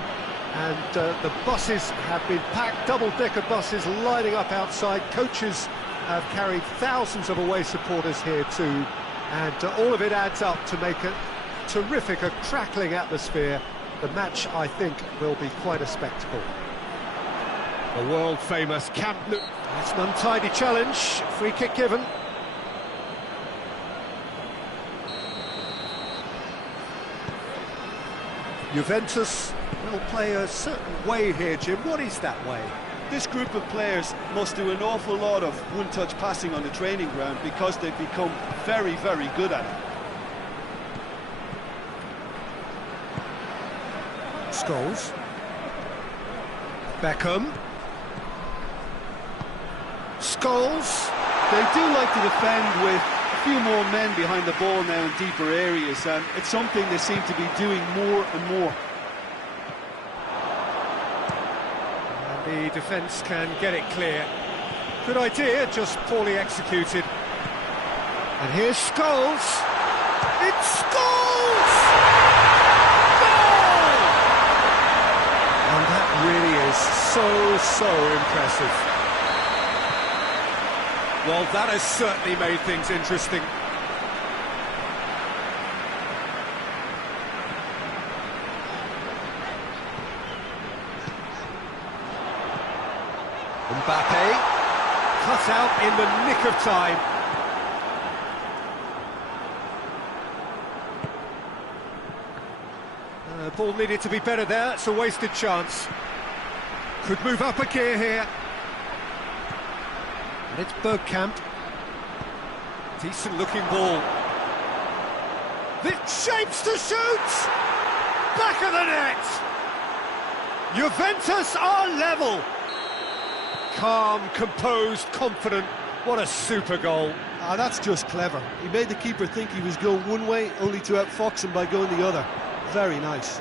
and the buses have been packed, double-decker buses lining up outside. Coaches have carried thousands of away supporters here too, and all of it adds up to make a terrific, a crackling atmosphere. The match, I think, will be quite a spectacle. The world-famous Camp Nou. It's an untidy challenge, free kick given. Juventus will play a certain way here, Jim. What is that way? This group of players must do an awful lot of one-touch passing on the training ground because they've become very, very good at it. Scholes. Beckham. Scholes. They do like to defend with a few more men behind the ball now in deeper areas, and it's something they seem to be doing more and more. The defence can get it clear. Good idea, just poorly executed. And here's Scholes. It's Scholes! Goal! And that really is so impressive. Well, that has certainly made things interesting. Mbappe, cut out in the nick of time. Ball needed to be better there, it's a wasted chance. Could move up a gear here. And it's Bergkamp. Decent looking ball. This shapes to shoot! Back of the net! Juventus are level! Calm, composed, confident. What a super goal. Ah, that's just clever. He made the keeper think he was going one way, only to outfox him by going the other. Very nice.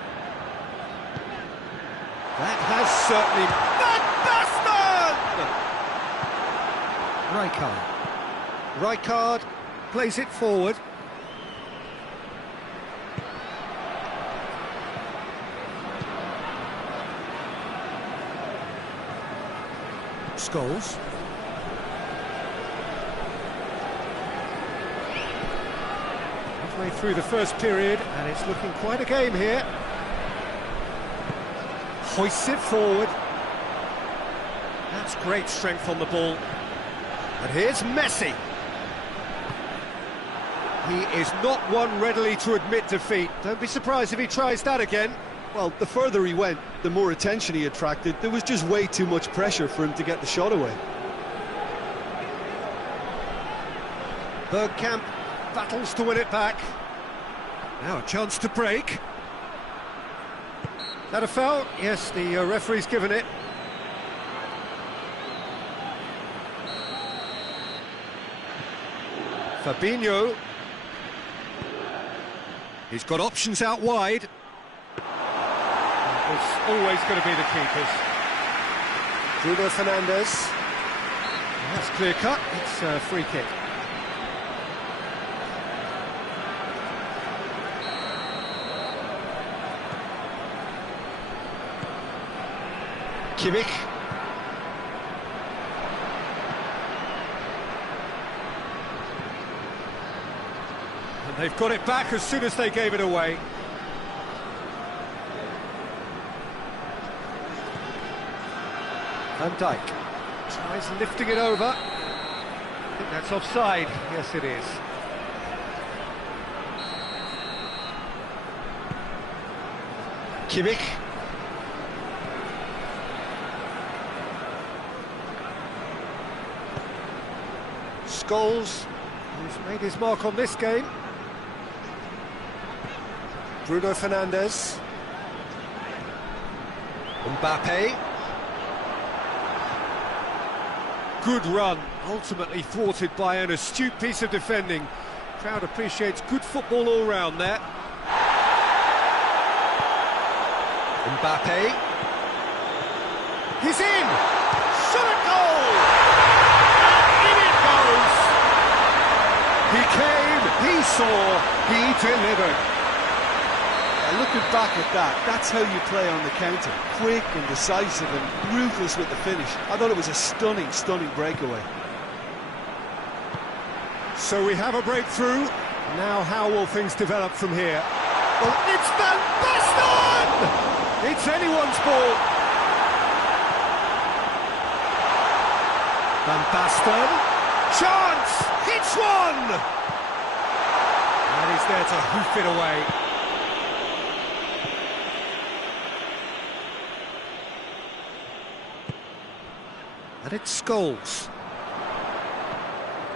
That has certainly... Van Basten! Rijkaard plays it forward. Scholes. Halfway through the first period, and it's looking quite a game here. Hoists it forward. That's great strength on the ball. And here's Messi. He is not one readily to admit defeat. Don't be surprised if he tries that again. Well, the further he went, the more attention he attracted. There was just way too much pressure for him to get the shot away. Bergkamp battles to win it back. Now a chance to break. That a foul? Yes, the referee's given it. Fabinho. He's got options out wide. It's always going to be the keepers. Bruno Fernandes. That's clear cut. It's a free kick. Kimmich. And they've got it back as soon as they gave it away. Van Dijk tries lifting it over. I think that's offside. Yes, it is. Kimmich. Scholes, who's made his mark on this game. Bruno Fernandes. Mbappe. Good run, ultimately thwarted by an astute piece of defending. Crowd appreciates good football all round there. Mbappe. He's in! Shot at goal! And in it goes! He came, he saw, he delivered. Looking back at that, that's how you play on the counter. Quick and decisive and ruthless with the finish. I thought it was a stunning, stunning breakaway. So we have a breakthrough. Now how will things develop from here? Well, it's Van Basten! It's anyone's ball. Van Basten. Chance! Hits one! And he's there to hoof it away. And it's Scholes.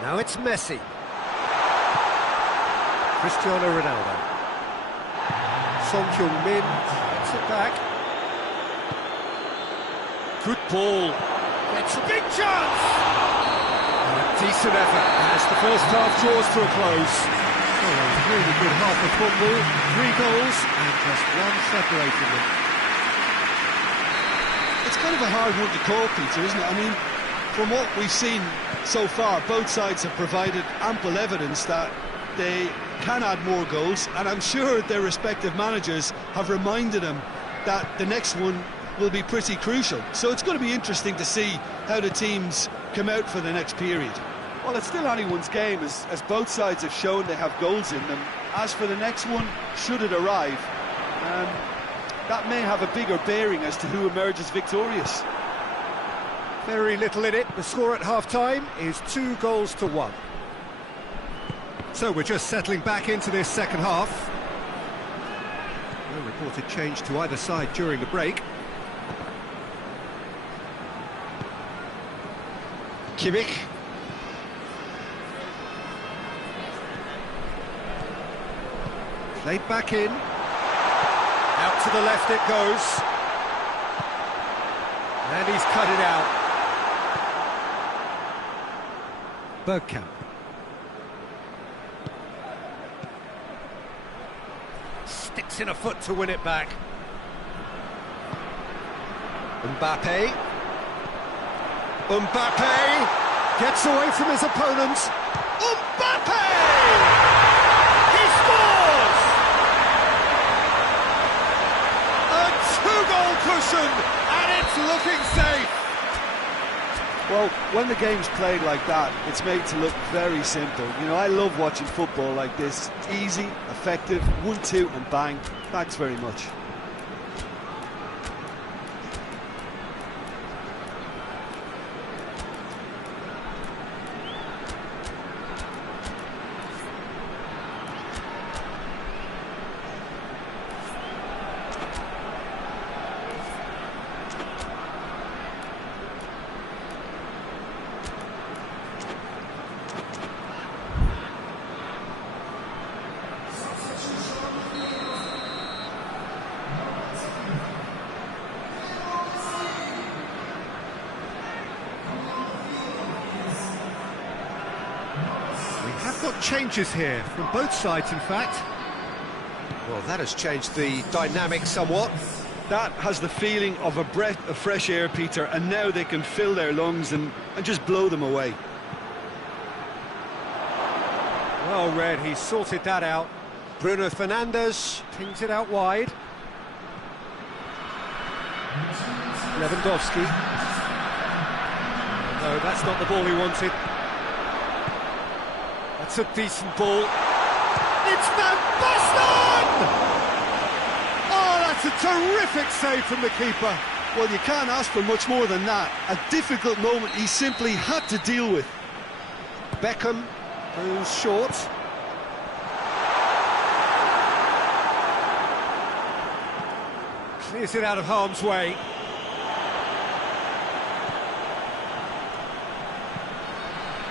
Now it's Messi. Cristiano Ronaldo. Son Heung-min gets it back. Good ball. It's a big chance! And a decent effort as the first half draws to a close. Oh, a really good half of football. 3 goals and just one separating them. It's kind of a hard one to call, Peter, isn't it? I mean, from what we've seen so far, both sides have provided ample evidence that they can add more goals, and I'm sure their respective managers have reminded them that the next one will be pretty crucial. So it's going to be interesting to see how the teams come out for the next period. Well, it's still anyone's game, as both sides have shown they have goals in them. As for the next one, should it arrive, that may have a bigger bearing as to who emerges victorious. Very little in it. The score at half-time is 2-1. So we're just settling back into this second half. No reported change to either side during the break. Kimmich. Played back in. Out to the left it goes. And he's cut it out. Bergkamp. Sticks in a foot to win it back. Mbappe. Mbappe gets away from his opponent. Mbappe! He scores! A two-goal cushion, and it's looking safe. Well, when the game's played like that, it's made to look very simple. You know, I love watching football like this. It's easy, effective, 1-2 and bang. Thanks very much. Got changes here from both sides, in fact. Well, that has changed the dynamic somewhat. That has the feeling of a breath of fresh air, Peter, and now they can fill their lungs and just blow them away. Well read, he sorted that out. Bruno Fernandes pings it out wide. Lewandowski. No, that's not the ball he wanted. That's a decent ball. It's Van Basten! Oh, that's a terrific save from the keeper. Well, you can't ask for much more than that. A difficult moment he simply had to deal with. Beckham, who's short. Clears it out of harm's way.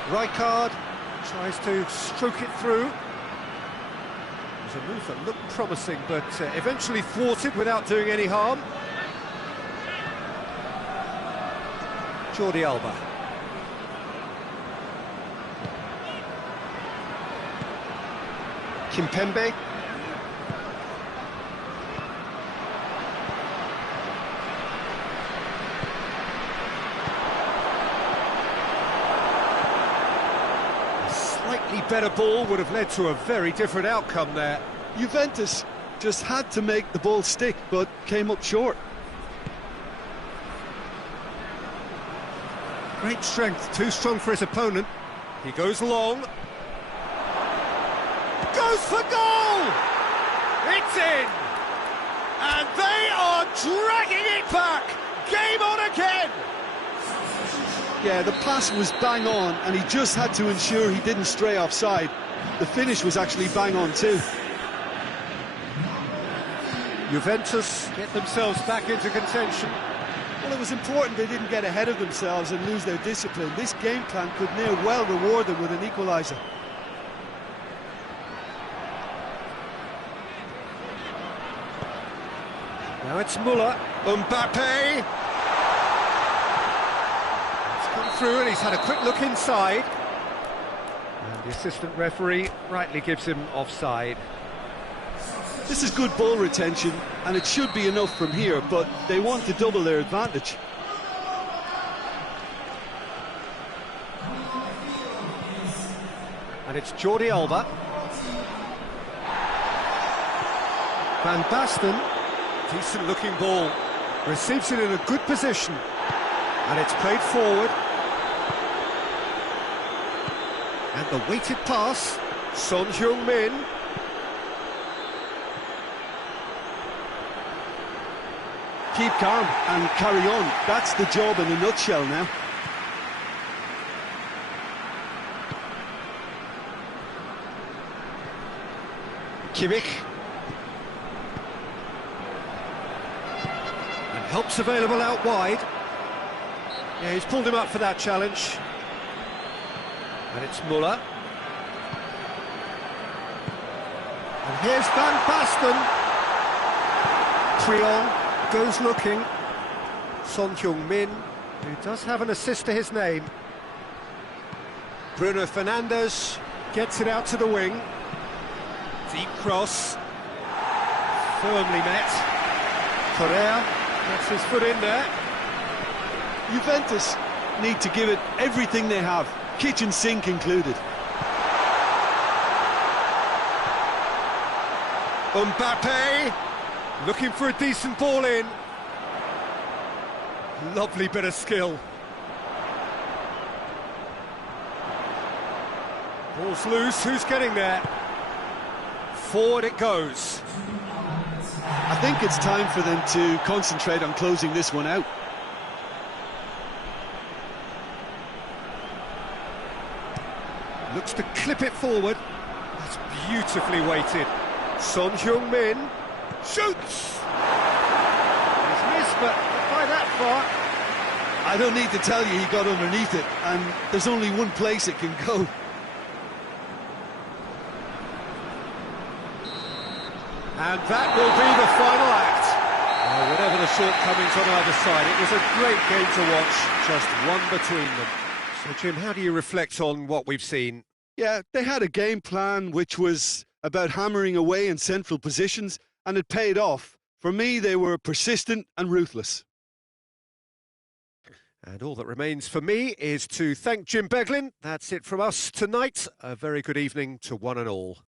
Rijkaard tries to stroke it through. It was a move that looked promising, but eventually thwarted without doing any harm. Jordi Alba. Kimpembe. Better ball would have led to a very different outcome there. Juventus just had to make the ball stick, but came up short. Great strength, too strong for his opponent. He goes long. Goes for goal! It's in! And they are dragging it back! Game on again! Yeah, the pass was bang on, and he just had to ensure he didn't stray offside. The finish was actually bang on too. Juventus get themselves back into contention. Well, it was important they didn't get ahead of themselves and lose their discipline. This game plan could near well reward them with an equaliser. Now it's Müller. Mbappe. Through, and he's had a quick look inside, and the assistant referee rightly gives him offside. This is good ball retention, and it should be enough from here, but they want to double their advantage. And it's Jordi Alba. Van Basten, decent looking ball, receives it in a good position, and it's played forward. And the weighted pass, Son Heung-min. Keep calm and carry on. That's the job in a nutshell now. Kimmich. And help's available out wide. Yeah, he's pulled him up for that challenge. And it's Muller. And here's Van Basten. Triol goes looking. Son Heung-min, who does have an assist to his name. Bruno Fernandes gets it out to the wing. Deep cross. Firmly met. Correa gets his foot in there. Juventus need to give it everything they have, kitchen sink included. Mbappe looking for a decent ball in. Lovely bit of skill. Ball's loose, who's getting there? Forward it goes. I think it's time for them to concentrate on closing this one out. Looks to clip it forward. That's beautifully weighted. Son Heung-min shoots! He's missed, but not by that far. I don't need to tell you he got underneath it, and there's only one place it can go. And that will be the final act. Whatever the shortcomings on either side, it was a great game to watch, just one between them. So, Jim, how do you reflect on what we've seen? Yeah, they had a game plan which was about hammering away in central positions, and it paid off. For me, they were persistent and ruthless. And all that remains for me is to thank Jim Beglin. That's it from us tonight. A very good evening to one and all.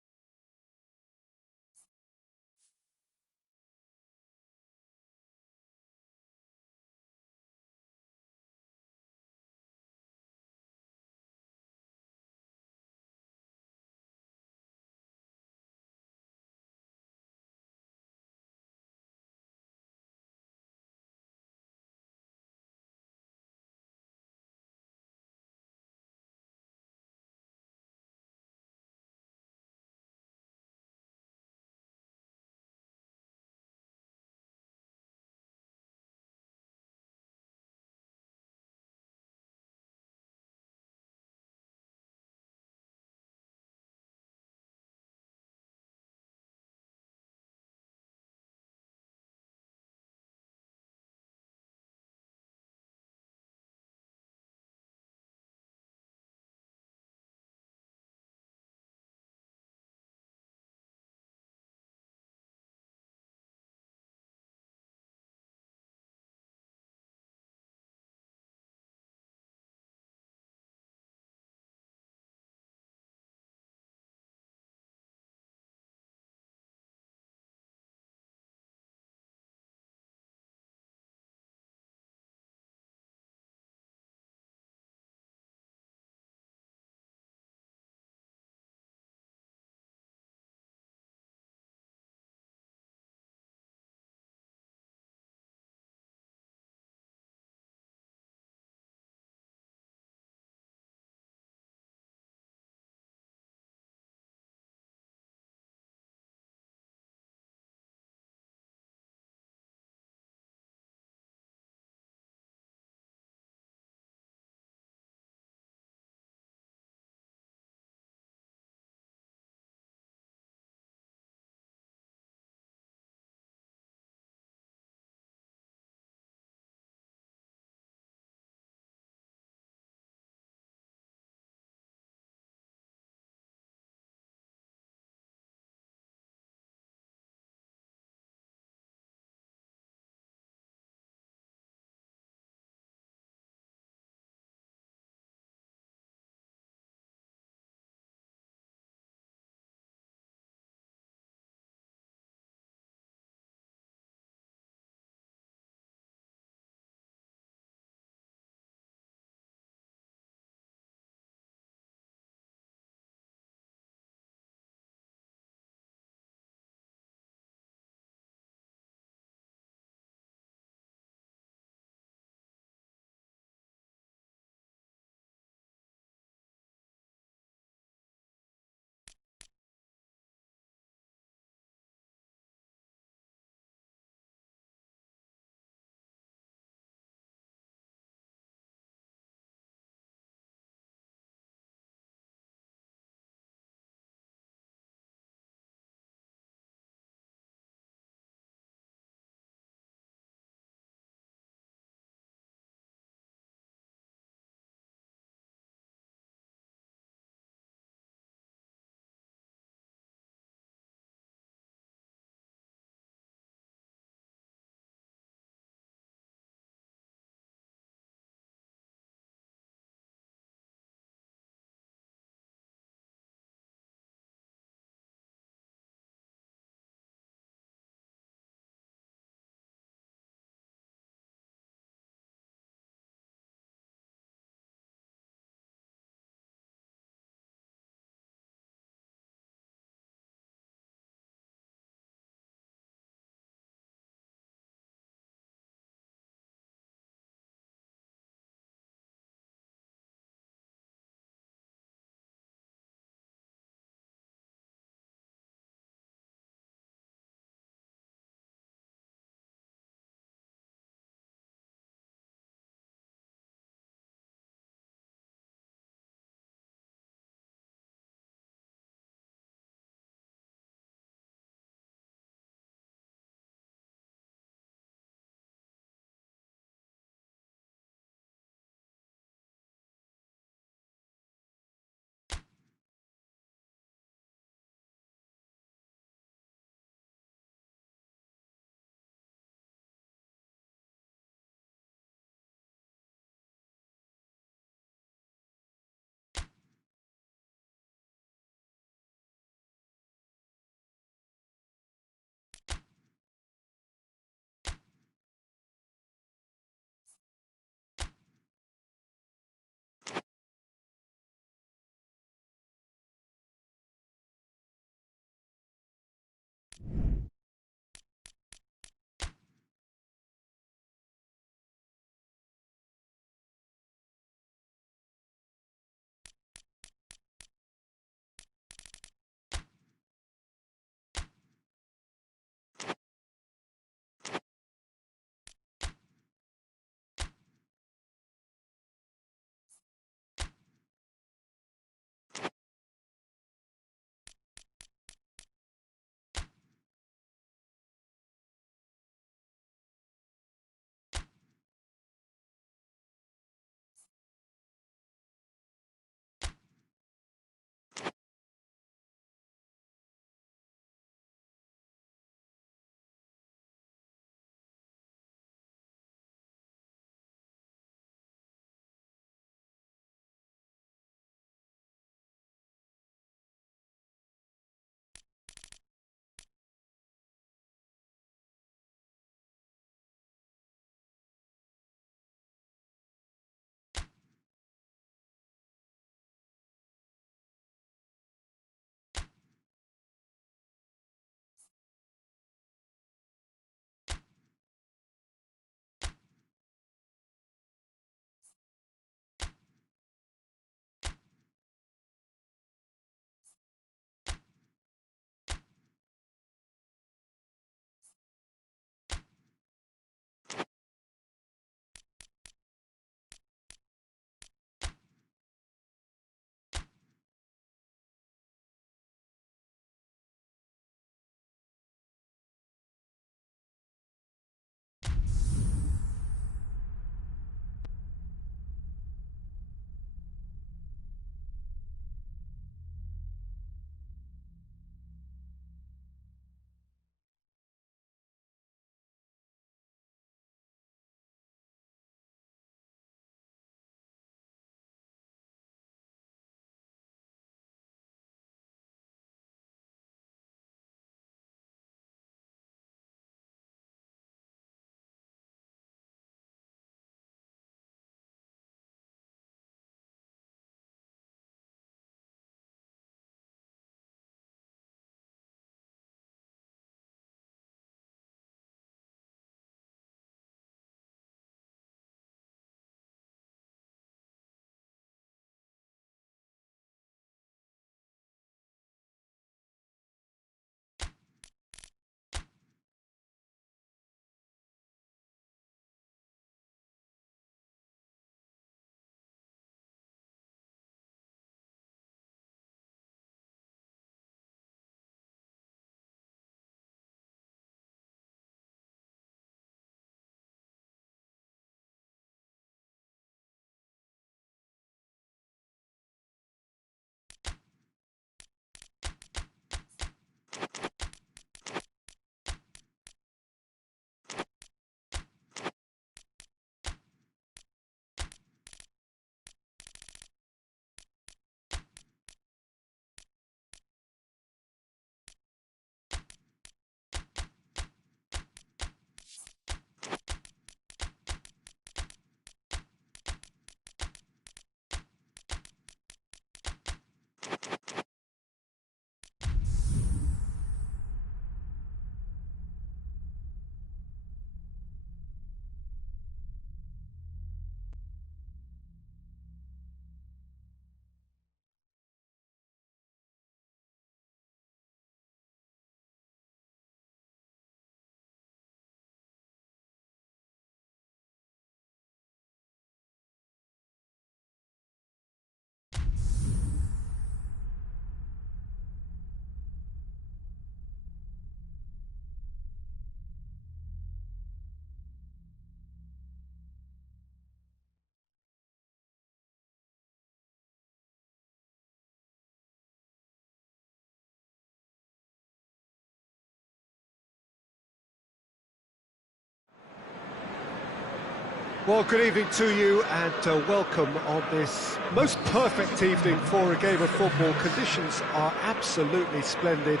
Well, good evening to you and welcome on this most perfect evening for a game of football. Conditions are absolutely splendid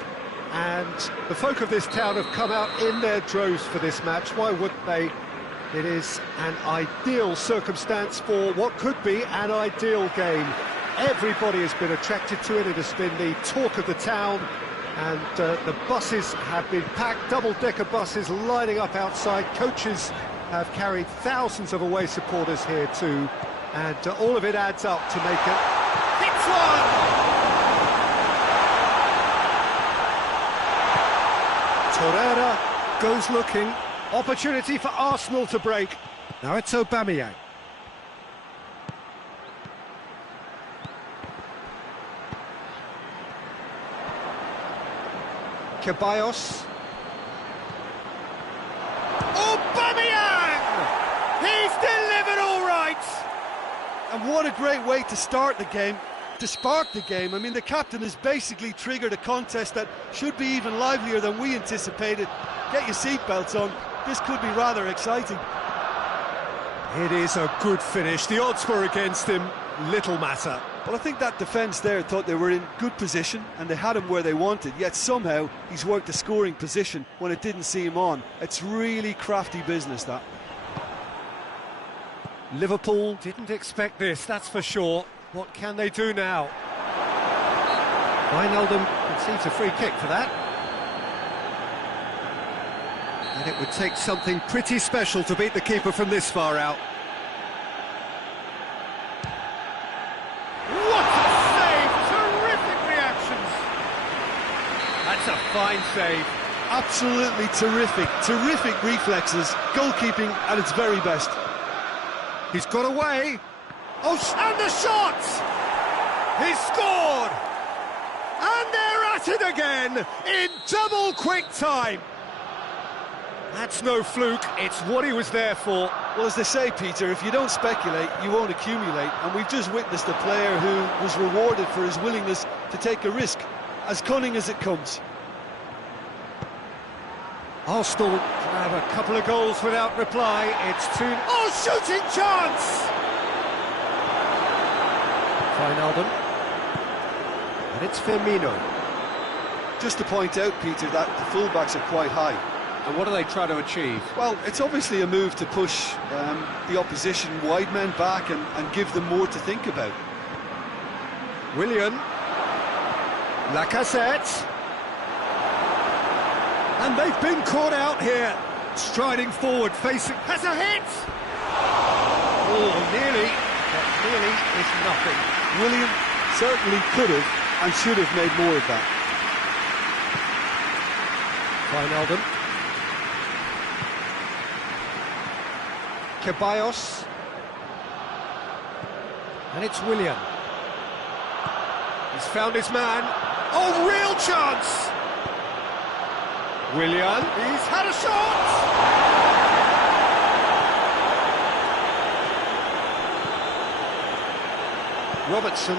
and the folk of this town have come out in their droves for this match. Why wouldn't they? It is an ideal circumstance for what could be an ideal game. Everybody has been attracted to it. It has been the talk of the town, and the buses have been packed, double-decker buses lining up outside. Coaches have carried thousands of away supporters here too, and all of it adds up to make it. Hits one! Torreira goes looking. Opportunity for Arsenal to break. Now it's Aubameyang. Ceballos. Aubameyang! He's delivered all right! And what a great way to start the game, to spark the game. I mean, the captain has basically triggered a contest that should be even livelier than we anticipated. Get your seatbelts on. This could be rather exciting. It is a good finish. The odds were against him. Little matter. Well, I think that defence there thought they were in good position and they had him where they wanted, yet somehow he's worked a scoring position when it didn't see him on. It's really crafty business, that. Liverpool didn't expect this, that's for sure. What can they do now? Wijnaldum concedes a free kick for that. And it would take something pretty special to beat the keeper from this far out. What a save! Terrific reactions! That's a fine save. Absolutely terrific, terrific reflexes, goalkeeping at its very best. He's got away. Oh, and the shot! He's scored! And they're at it again in double quick time. That's no fluke, it's what he was there for. Well, as they say, Peter, if you don't speculate, you won't accumulate. And we've just witnessed a player who was rewarded for his willingness to take a risk, as cunning as it comes. Arsenal have a couple of goals without reply. It's 2... Oh, shooting chance! Wijnaldum. And it's Firmino. Just to point out, Peter, that the fullbacks are quite high. And what do they try to achieve? Well, it's obviously a move to push the opposition wide men back and give them more to think about. Willian. Lacazette. And they've been caught out here. Striding forward, facing... Has a hit! Oh, nearly. But nearly is nothing. Willian certainly could have and should have made more of that. Wijnaldum. Ceballos. And it's Willian. He's found his man. Oh, real chance! Willian. He's had a shot! Robertson.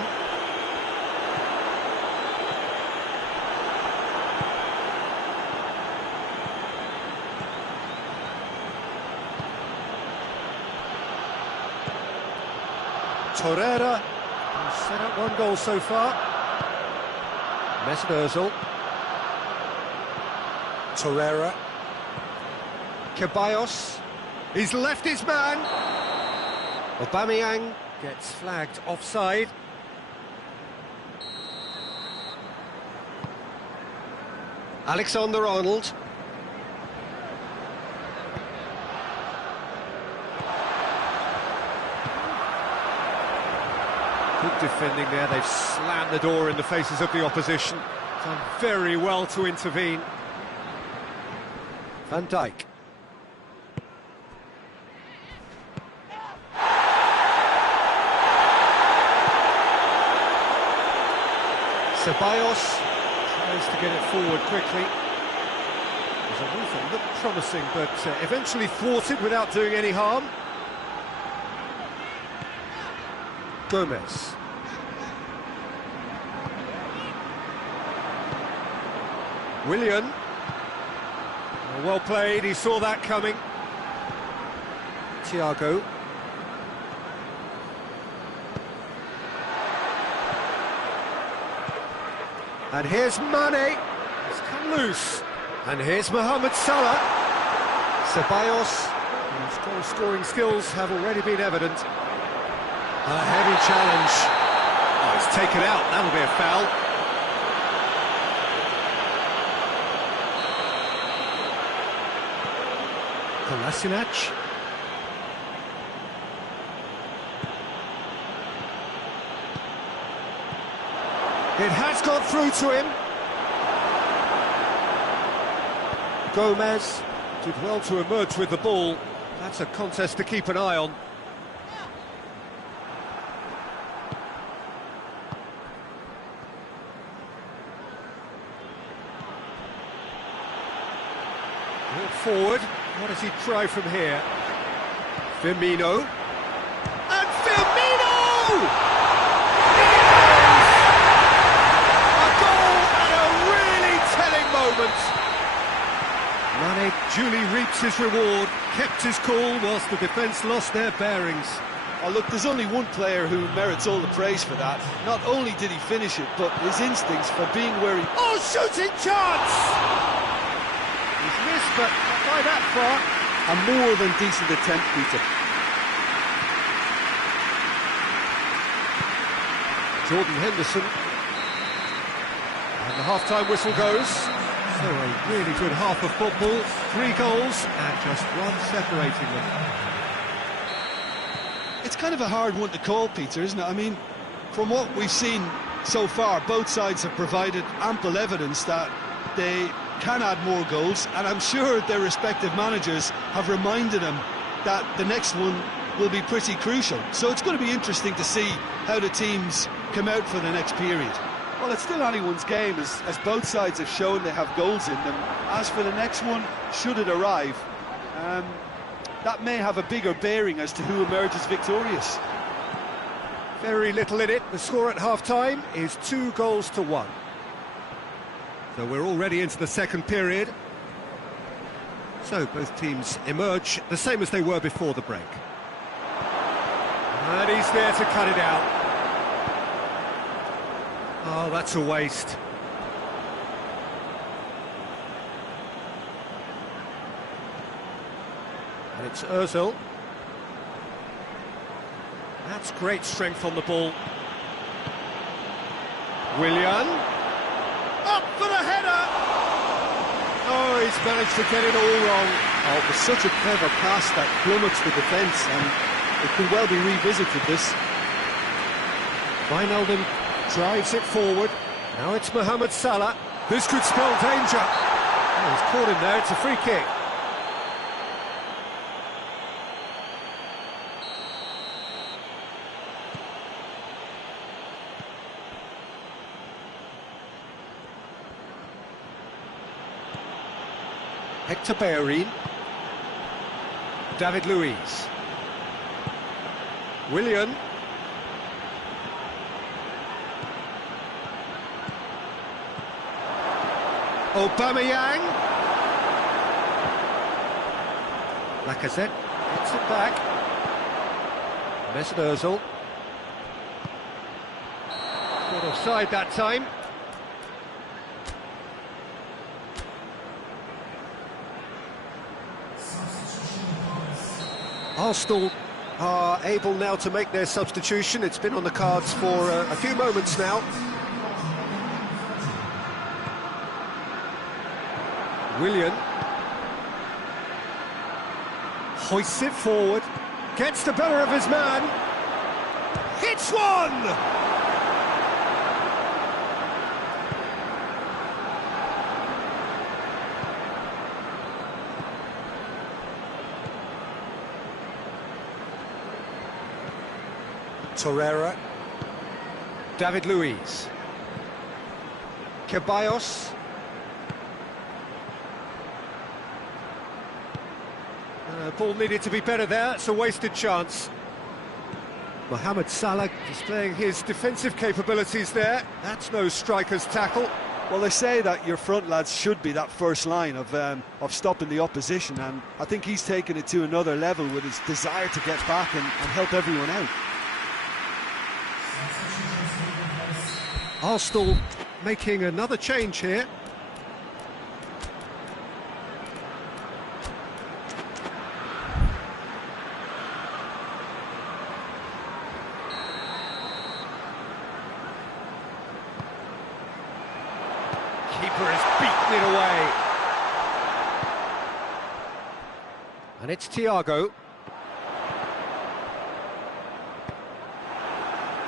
Torreira, who's set up one goal so far. Mesut Ozil. Torreira. Ceballos. He's left his man. Aubameyang gets flagged offside. Alexander-Arnold. Good defending there, they've slammed the door in the faces of the opposition. Done very well to intervene. Van Dijk. Ceballos tries to get it forward quickly. It looked promising, but eventually thwarted without doing any harm. Gomez. Willian. Well played, he saw that coming. Thiago. And here's Mane. It's come loose. And here's Mohamed Salah. Ceballos, whose goal-scoring skills have already been evident. A heavy challenge. Oh, it's taken out. That'll be a foul. Kolasinac. It has got through to him. Gomez did well to emerge with the ball. That's a contest to keep an eye on. Brought forward. What does he try from here? Firmino. And Firmino! A goal and a really telling moment. Mane duly reaps his reward, kept his cool whilst the defence lost their bearings. Oh, look, there's only one player who merits all the praise for that. Not only did he finish it, but his instincts for being where he... Oh, shooting chance! He's missed, but not by that far. A more than decent attempt, Peter. Jordan Henderson. And the half-time whistle goes. So a really good half of football. 3 goals and just one separating them. It's kind of a hard one to call, Peter, isn't it? I mean, from what we've seen so far, both sides have provided ample evidence that they can add more goals, and I'm sure their respective managers have reminded them that the next one will be pretty crucial. So it's going to be interesting to see how the teams come out for the next period. Well, it's still anyone's game, as both sides have shown they have goals in them. As for the next one, should it arrive, that may have a bigger bearing as to who emerges victorious. Very little in it. The score at half-time is 2-1. So we're already into the second period. So both teams emerge the same as they were before the break. And he's there to cut it out. Oh, that's a waste. And it's Ozil. That's great strength on the ball. Willian. Up for the header! Oh, he's managed to get it all wrong. Oh, it was such a clever pass that plummets the defence, and it could well be revisited, this. Wijnaldum drives it forward. Now it's Mohamed Salah. This could spell danger. Oh, he's caught him there. It's a free kick. Hector Bellerin. David Luiz. Willian. Aubameyang. Lacazette gets it back. Mesut Ozil. Got offside that time. Arsenal are able now to make their substitution. It's been on the cards for a few moments now. Willian hoists it forward, gets the better of his man, hits one! Torreira, David Luiz, Ceballos. Ball needed to be better there, it's a wasted chance. Mohamed Salah displaying his defensive capabilities there. That's no striker's tackle. Well, they say that your front lads should be that first line of stopping the opposition, and I think he's taken it to another level with his desire to get back and help everyone out. Arsenal making another change here. Keeper has beaten it away. And it's Thiago.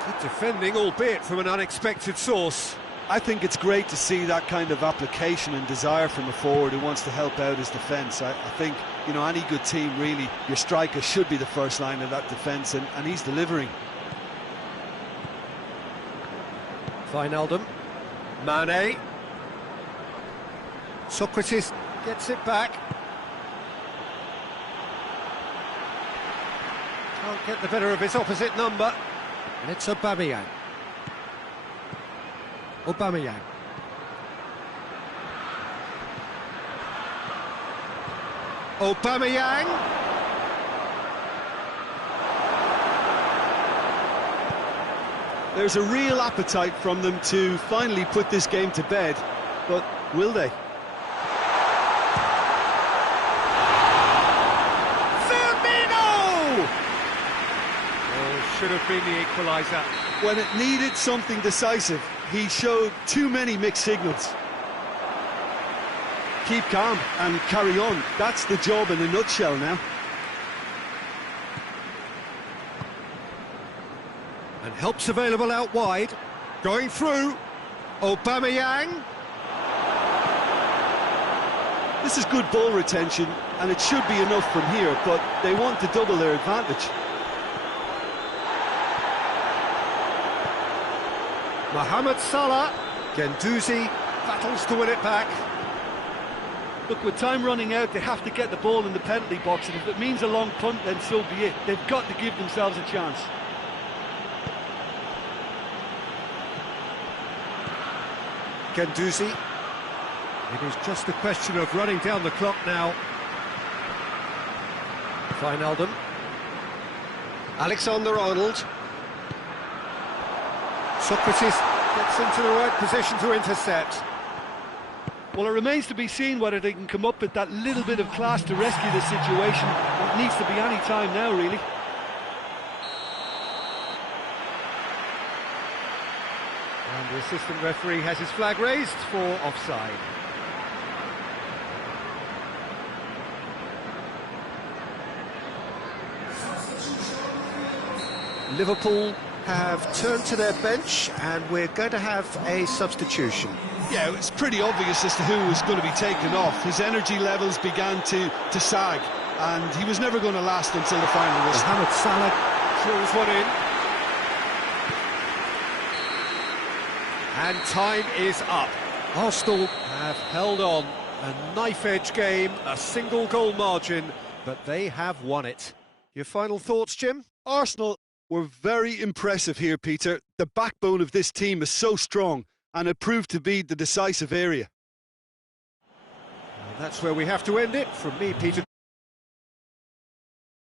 Good defending, albeit from an unexpected source. I think it's great to see that kind of application and desire from a forward who wants to help out his defence. I think, you know, any good team, really, your striker should be the first line of that defence, and he's delivering. Wijnaldum. Mane. Socrates gets it back. Can't get the better of his opposite number. And it's Aubameyang. Aubameyang. Aubameyang. There's a real appetite from them to finally put this game to bed, but will they? Should have been the equaliser. When it needed something decisive, he showed too many mixed signals. Keep calm and carry on. That's the job in a nutshell now. And help's available out wide. Going through. Aubameyang. This is good ball retention, and it should be enough from here, but they want to double their advantage. Mohamed Salah. Guendouzi battles to win it back. Look, with time running out, they have to get the ball in the penalty box, and if it means a long punt, then so be it. They've got to give themselves a chance. Guendouzi. It is just a question of running down the clock now. Wijnaldum. Alexander-Arnold. Socrates gets into the right position to intercept. Well, it remains to be seen whether they can come up with that little bit of class to rescue the situation. It needs to be any time now, really. And the assistant referee has his flag raised for offside. Liverpool have turned to their bench, and we're going to have a substitution. Yeah, it's pretty obvious as to who was going to be taken off. His energy levels began to sag, and he was never going to last until the final whistle. Mohamed Salah drills one in. And time is up. Arsenal have held on. A knife-edge game, a single goal margin, but they have won it. Your final thoughts, Jim? Arsenal were very impressive here, Peter. The backbone of this team is so strong, and it proved to be the decisive area. Well, that's where we have to end it. From me, Peter.